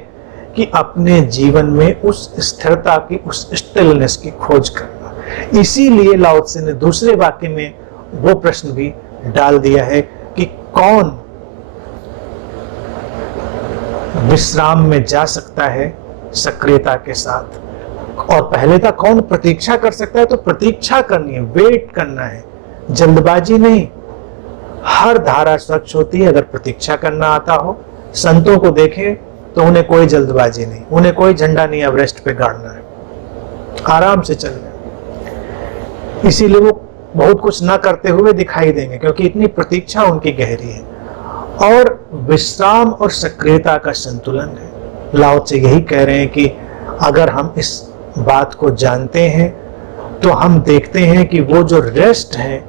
कि अपने जीवन में उस स्थिरता की, उस स्टिलनेस की खोज करना। इसीलिए लाओ त्से ने दूसरे वाक्य में वो प्रश्न भी डाल दिया है कि कौन विश्राम में जा सकता है सक्रियता के साथ, और पहले था कौन प्रतीक्षा कर सकता है। तो प्रतीक्षा करनी है, वेट करना है, जल्दबाजी नहीं। हर धारा स्वच्छ होती है अगर प्रतीक्षा करना आता हो। संतों को देखें तो उन्हें कोई जल्दबाजी नहीं, उन्हें कोई झंडा नहीं एवरेस्ट पे गाड़ना है, आराम से चल रहे। इसीलिए वो बहुत कुछ ना करते हुए दिखाई देंगे, क्योंकि इतनी प्रतीक्षा उनकी गहरी है। और विश्राम और सक्रियता का संतुलन है। लाओ त्से यही कह रहे हैं कि अगर हम इस बात को जानते हैं तो हम देखते हैं कि वो जो रेस्ट है,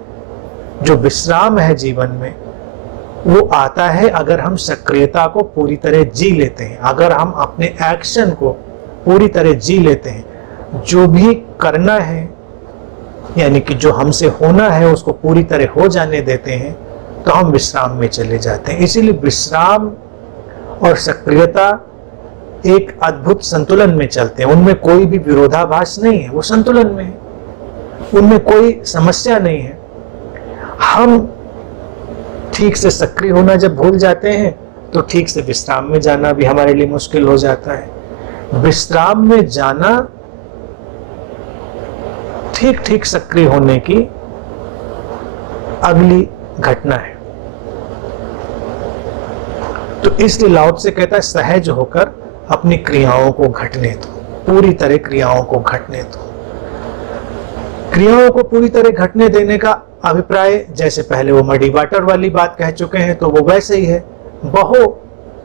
जो विश्राम है जीवन में, वो आता है अगर हम सक्रियता को पूरी तरह जी लेते हैं, अगर हम अपने एक्शन को पूरी तरह जी लेते हैं। जो भी करना है, यानी कि जो हमसे होना है, उसको पूरी तरह हो जाने देते हैं, तो हम विश्राम में चले जाते हैं। इसीलिए विश्राम और सक्रियता एक अद्भुत संतुलन में चलते हैं, उनमें कोई भी विरोधाभास नहीं है, वो संतुलन में है, उनमें कोई समस्या नहीं है। हम ठीक से सक्रिय होना जब भूल जाते हैं तो ठीक से विश्राम में जाना भी हमारे लिए मुश्किल हो जाता है। विश्राम में जाना ठीक ठीक सक्रिय होने की अगली घटना है। तो इसलिए लाओ त्से कहता है सहज होकर अपनी क्रियाओं को घटने दो, पूरी तरह क्रियाओं को घटने दो। क्रियाओं को पूरी तरह घटने देने का अभिप्राय, जैसे पहले वो मडी वाटर वाली बात कह चुके हैं, तो वो वैसे ही है, बहो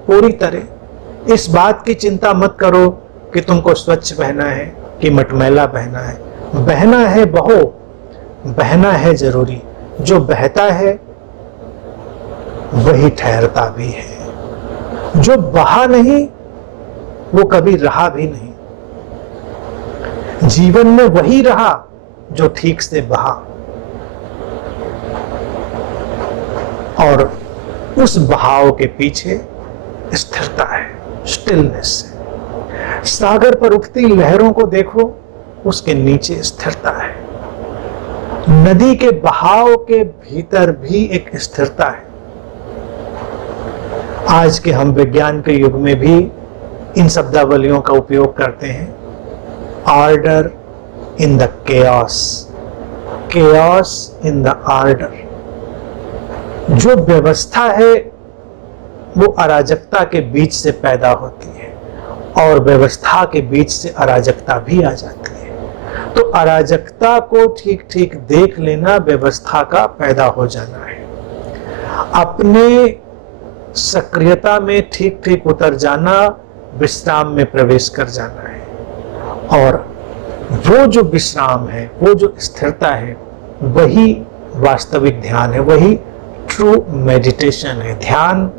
पूरी तरह। इस बात की चिंता मत करो कि तुमको स्वच्छ बहना है कि मटमैला बहना है। बहना है बहो, बहना है जरूरी। जो बहता है वही ठहरता भी है, जो बहा नहीं वो कभी रहा भी नहीं। जीवन में वही रहा जो ठीक से बहा, और उस बहाव के पीछे स्थिरता है, स्टिलनेस है। सागर पर उठती लहरों को देखो, उसके नीचे स्थिरता है। नदी के बहाव के भीतर भी एक स्थिरता है। आज के हम विज्ञान के युग में भी इन शब्दावलियों का उपयोग करते हैं। Order in the chaos, chaos in the order. जो व्यवस्था है वो अराजकता के बीच से पैदा होती है, और व्यवस्था के बीच से अराजकता भी आ जाती है। तो अराजकता को ठीक ठीक देख लेना व्यवस्था का पैदा हो जाना है। अपने सक्रियता में ठीक ठीक उतर जाना, विश्राम में प्रवेश कर जाना है। और वो जो विश्राम है, वो जो स्थिरता है, वही वास्तविक ध्यान है, वही ट्रू मेडिटेशन है। ध्यान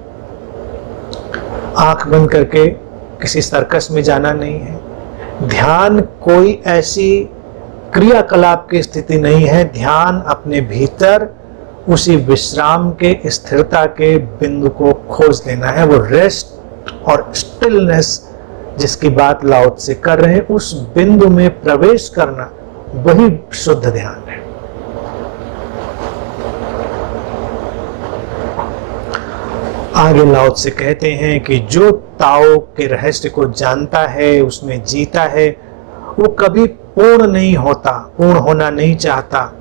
आंख बंद करके किसी सर्कस में जाना नहीं है। ध्यान कोई ऐसी क्रियाकलाप की स्थिति नहीं है। ध्यान अपने भीतर उसी विश्राम के, स्थिरता के बिंदु को खोज लेना है। वो रेस्ट और स्टिलनेस जिसकी बात लाओ त्से कर रहे हैं, उस बिंदु में प्रवेश करना, वही शुद्ध ध्यान है। आगे लाओ त्से कहते हैं कि जो ताओ के रहस्य को जानता है, उसमें जीता है, वो कभी पूर्ण नहीं होता, पूर्ण होना नहीं चाहता।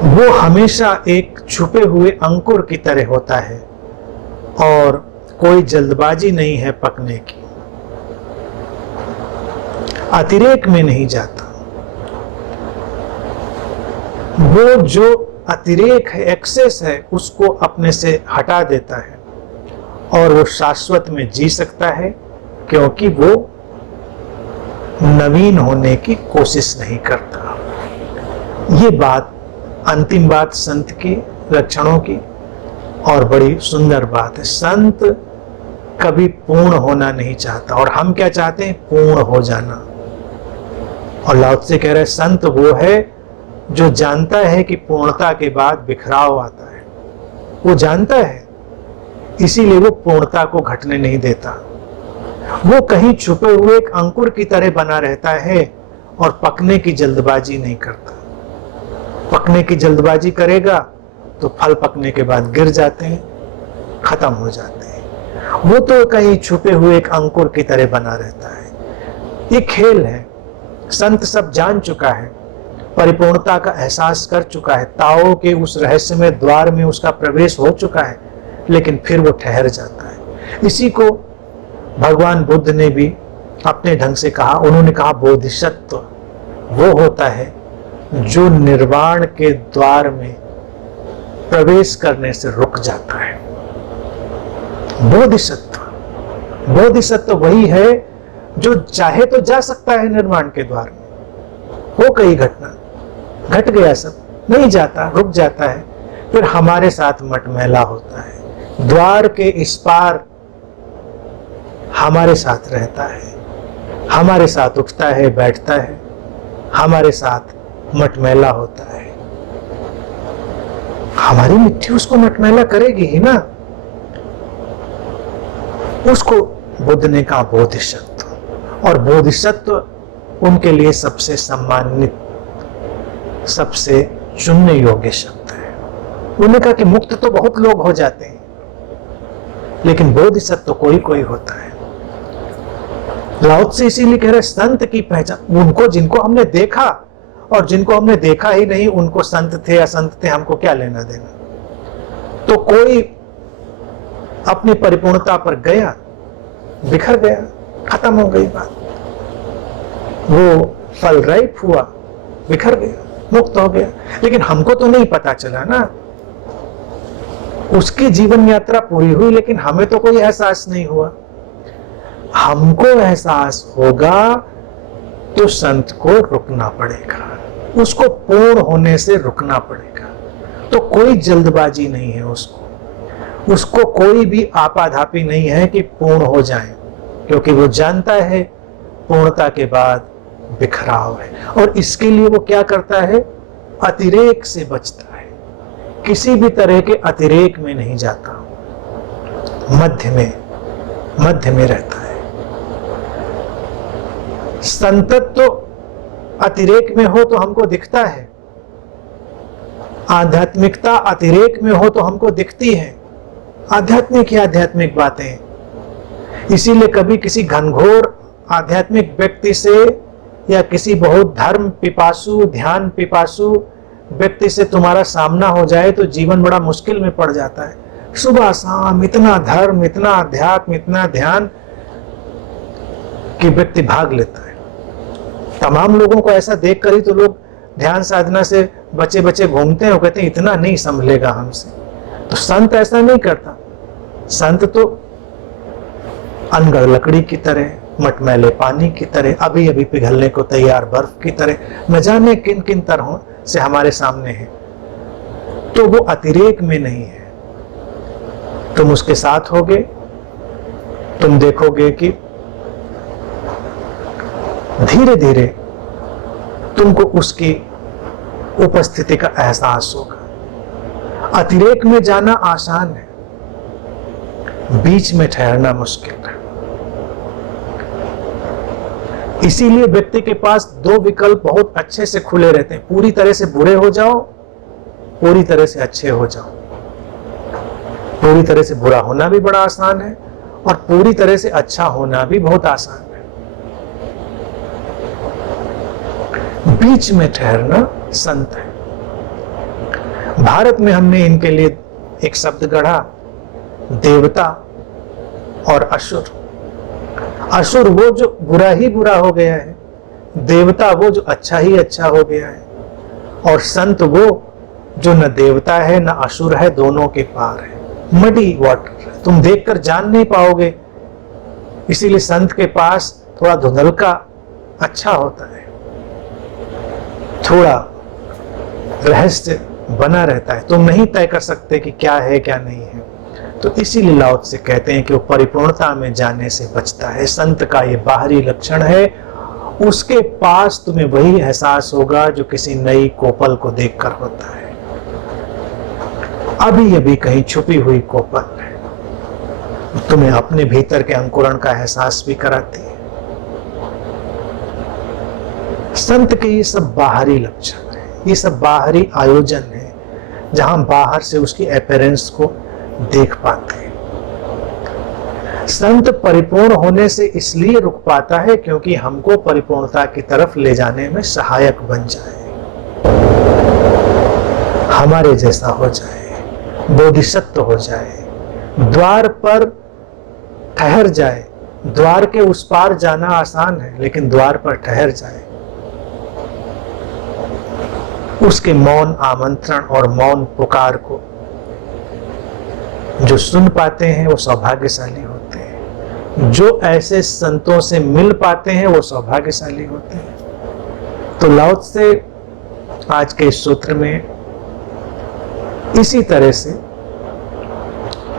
वो हमेशा एक छुपे हुए अंकुर की तरह होता है, और कोई जल्दबाजी नहीं है पकने की, अतिरेक में नहीं जाता। वो जो अतिरेक है, एक्सेस है, उसको अपने से हटा देता है, और वो शाश्वत में जी सकता है, क्योंकि वो नवीन होने की कोशिश नहीं करता। ये बात, अंतिम बात संत की लक्षणों की, और बड़ी सुंदर बात है। संत कभी पूर्ण होना नहीं चाहता, और हम क्या चाहते हैं? पूर्ण हो जाना। और लाओ त्से कह रहे हैं संत वो है जो जानता है कि पूर्णता के बाद बिखराव आता है। वो जानता है, इसीलिए वो पूर्णता को घटने नहीं देता। वो कहीं छुपे हुए एक अंकुर की तरह बना रहता है, और पकने की जल्दबाजी नहीं करता। पकने की जल्दबाजी करेगा तो फल पकने के बाद गिर जाते हैं, खत्म हो जाते हैं। वो तो कहीं छुपे हुए एक अंकुर की तरह बना रहता है। ये खेल है। संत सब जान चुका है, परिपूर्णता का एहसास कर चुका है, ताओ के उस रहस्यमय द्वार में उसका प्रवेश हो चुका है, लेकिन फिर वो ठहर जाता है। इसी को भगवान बुद्ध ने भी अपने ढंग से कहा। उन्होंने कहा बोधिसत्व वो होता है जो निर्वाण के द्वार में प्रवेश करने से रुक जाता है। बोधिसत्व, बोधिसत्व वही है जो चाहे तो जा सकता है निर्वाण के द्वार में। हो गई घटना, घट गया सब, नहीं जाता, रुक जाता है, फिर हमारे साथ मटमैला होता है। द्वार के इस पार हमारे साथ रहता है, हमारे साथ उठता है, बैठता है, हमारे साथ मटमैला होता है। हमारी मिट्टी उसको मटमैला करेगी ही ना। उसको बुद्ध ने कहा बोधिसत्व, और बोधिसत्व उनके लिए सबसे सम्मानित, सबसे चुनने योग्य शब्द है। उन्होंने कहा कि मुक्त तो बहुत लोग हो जाते हैं, लेकिन बोधिसत्व तो कोई कोई होता है। लाओ त्से इसीलिए कह रहे संत की पहचान उनको जिनको हमने देखा, और जिनको हमने देखा ही नहीं उनको संत थे असंत थे हमको क्या लेना देना। तो कोई अपनी परिपूर्णता पर गया, बिखर गया, खत्म हो गई बात, वो फल राइप हुआ, बिखर गया, मुक्त हो गया। लेकिन हमको तो नहीं पता चला ना, उसकी जीवन यात्रा पूरी हुई लेकिन हमें तो कोई एहसास नहीं हुआ। हमको एहसास होगा तो संत को रुकना पड़ेगा, उसको पूर्ण होने से रुकना पड़ेगा। तो कोई जल्दबाजी नहीं है उसको कोई भी आपाधापी नहीं है कि पूर्ण हो जाए, क्योंकि वो जानता है पूर्णता के बाद बिखराव है। और इसके लिए वो क्या करता है, अतिरेक से बचता है, किसी भी तरह के अतिरेक में नहीं जाता, मध्य में रहता है। संतत्व तो अतिरेक में हो तो हमको दिखता है, आध्यात्मिकता अतिरेक में हो तो हमको दिखती है, आध्यात्मिक बातें। इसीलिए कभी किसी घनघोर आध्यात्मिक व्यक्ति से या किसी बहुत धर्म पिपासु ध्यान पिपासु व्यक्ति से तुम्हारा सामना हो जाए तो जीवन बड़ा मुश्किल में पड़ जाता है। सुबह शाम इतना धर्म, इतना अध्यात्म, इतना ध्यान कि व्यक्ति भाग लेता है। तमाम लोगों को ऐसा देखकर ही तो लोग ध्यान साधना से बचे बचे घूमते हैं, वो कहते हैं इतना नहीं संभलेगा हमसे। तो संत ऐसा नहीं करता। संत तो अनगढ़ लकड़ी की तरह, मटमैले पानी की तरह, अभी अभी पिघलने को तैयार बर्फ की तरह, न जाने किन किन तरहों से हमारे सामने है। तो वो अतिरेक में नहीं है। तुम उसके साथ होगे, तुम देखोगे कि धीरे धीरे तुमको उसकी उपस्थिति का एहसास होगा। अतिरेक में जाना आसान है, बीच में ठहरना मुश्किल है। इसीलिए व्यक्ति के पास दो विकल्प बहुत अच्छे से खुले रहते हैं, पूरी तरह से बुरे हो जाओ, पूरी तरह से अच्छे हो जाओ। पूरी तरह से बुरा होना भी बड़ा आसान है और पूरी तरह से अच्छा होना भी बहुत आसान है। बीच में ठहरना संत है। भारत में हमने इनके लिए एक शब्द गढ़ा, देवता और असुर। असुर वो जो बुरा ही बुरा हो गया है, देवता वो जो अच्छा ही अच्छा हो गया है, और संत वो जो न देवता है न असुर है, दोनों के पार है, मडी वाटर, तुम देखकर जान नहीं पाओगे। इसीलिए संत के पास थोड़ा धुंधलका अच्छा होता है, थोड़ा रहस्य बना रहता है, तुम नहीं तय कर सकते कि क्या है क्या नहीं है। तो इसीलिए लाओ त्से कहते हैं कि वो परिपूर्णता में जाने से बचता है। संत का ये बाहरी लक्षण है, उसके पास तुम्हें वही एहसास होगा जो किसी नई कोपल को देखकर होता है। अभी अभी कहीं छुपी हुई कोपल है, तुम्हें अपने भीतर के अंकुरण का एहसास भी कराती है। संत के ये सब बाहरी लक्षण है, ये सब बाहरी आयोजन है, जहां बाहर से उसकी अपीयरेंस को देख पाते हैं। संत परिपूर्ण होने से इसलिए रुक पाता है क्योंकि हमको परिपूर्णता की तरफ ले जाने में सहायक बन जाए, हमारे जैसा हो जाए, बोधिसत्व हो जाए, द्वार पर ठहर जाए। द्वार के उस पार जाना आसान है, लेकिन द्वार पर ठहर जाए। उसके मौन आमंत्रण और मौन पुकार को जो सुन पाते हैं वो सौभाग्यशाली होते हैं। जो ऐसे संतों से मिल पाते हैं वो सौभाग्यशाली होते हैं। तो लाओ त्से आज के इस सूत्र में इसी तरह से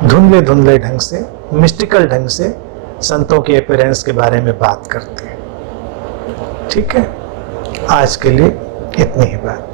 धुंधले धुंधले ढंग से, मिस्टिकल ढंग से संतों की अपीयरेंस के बारे में बात करते हैं। ठीक है, आज के लिए इतनी ही बात।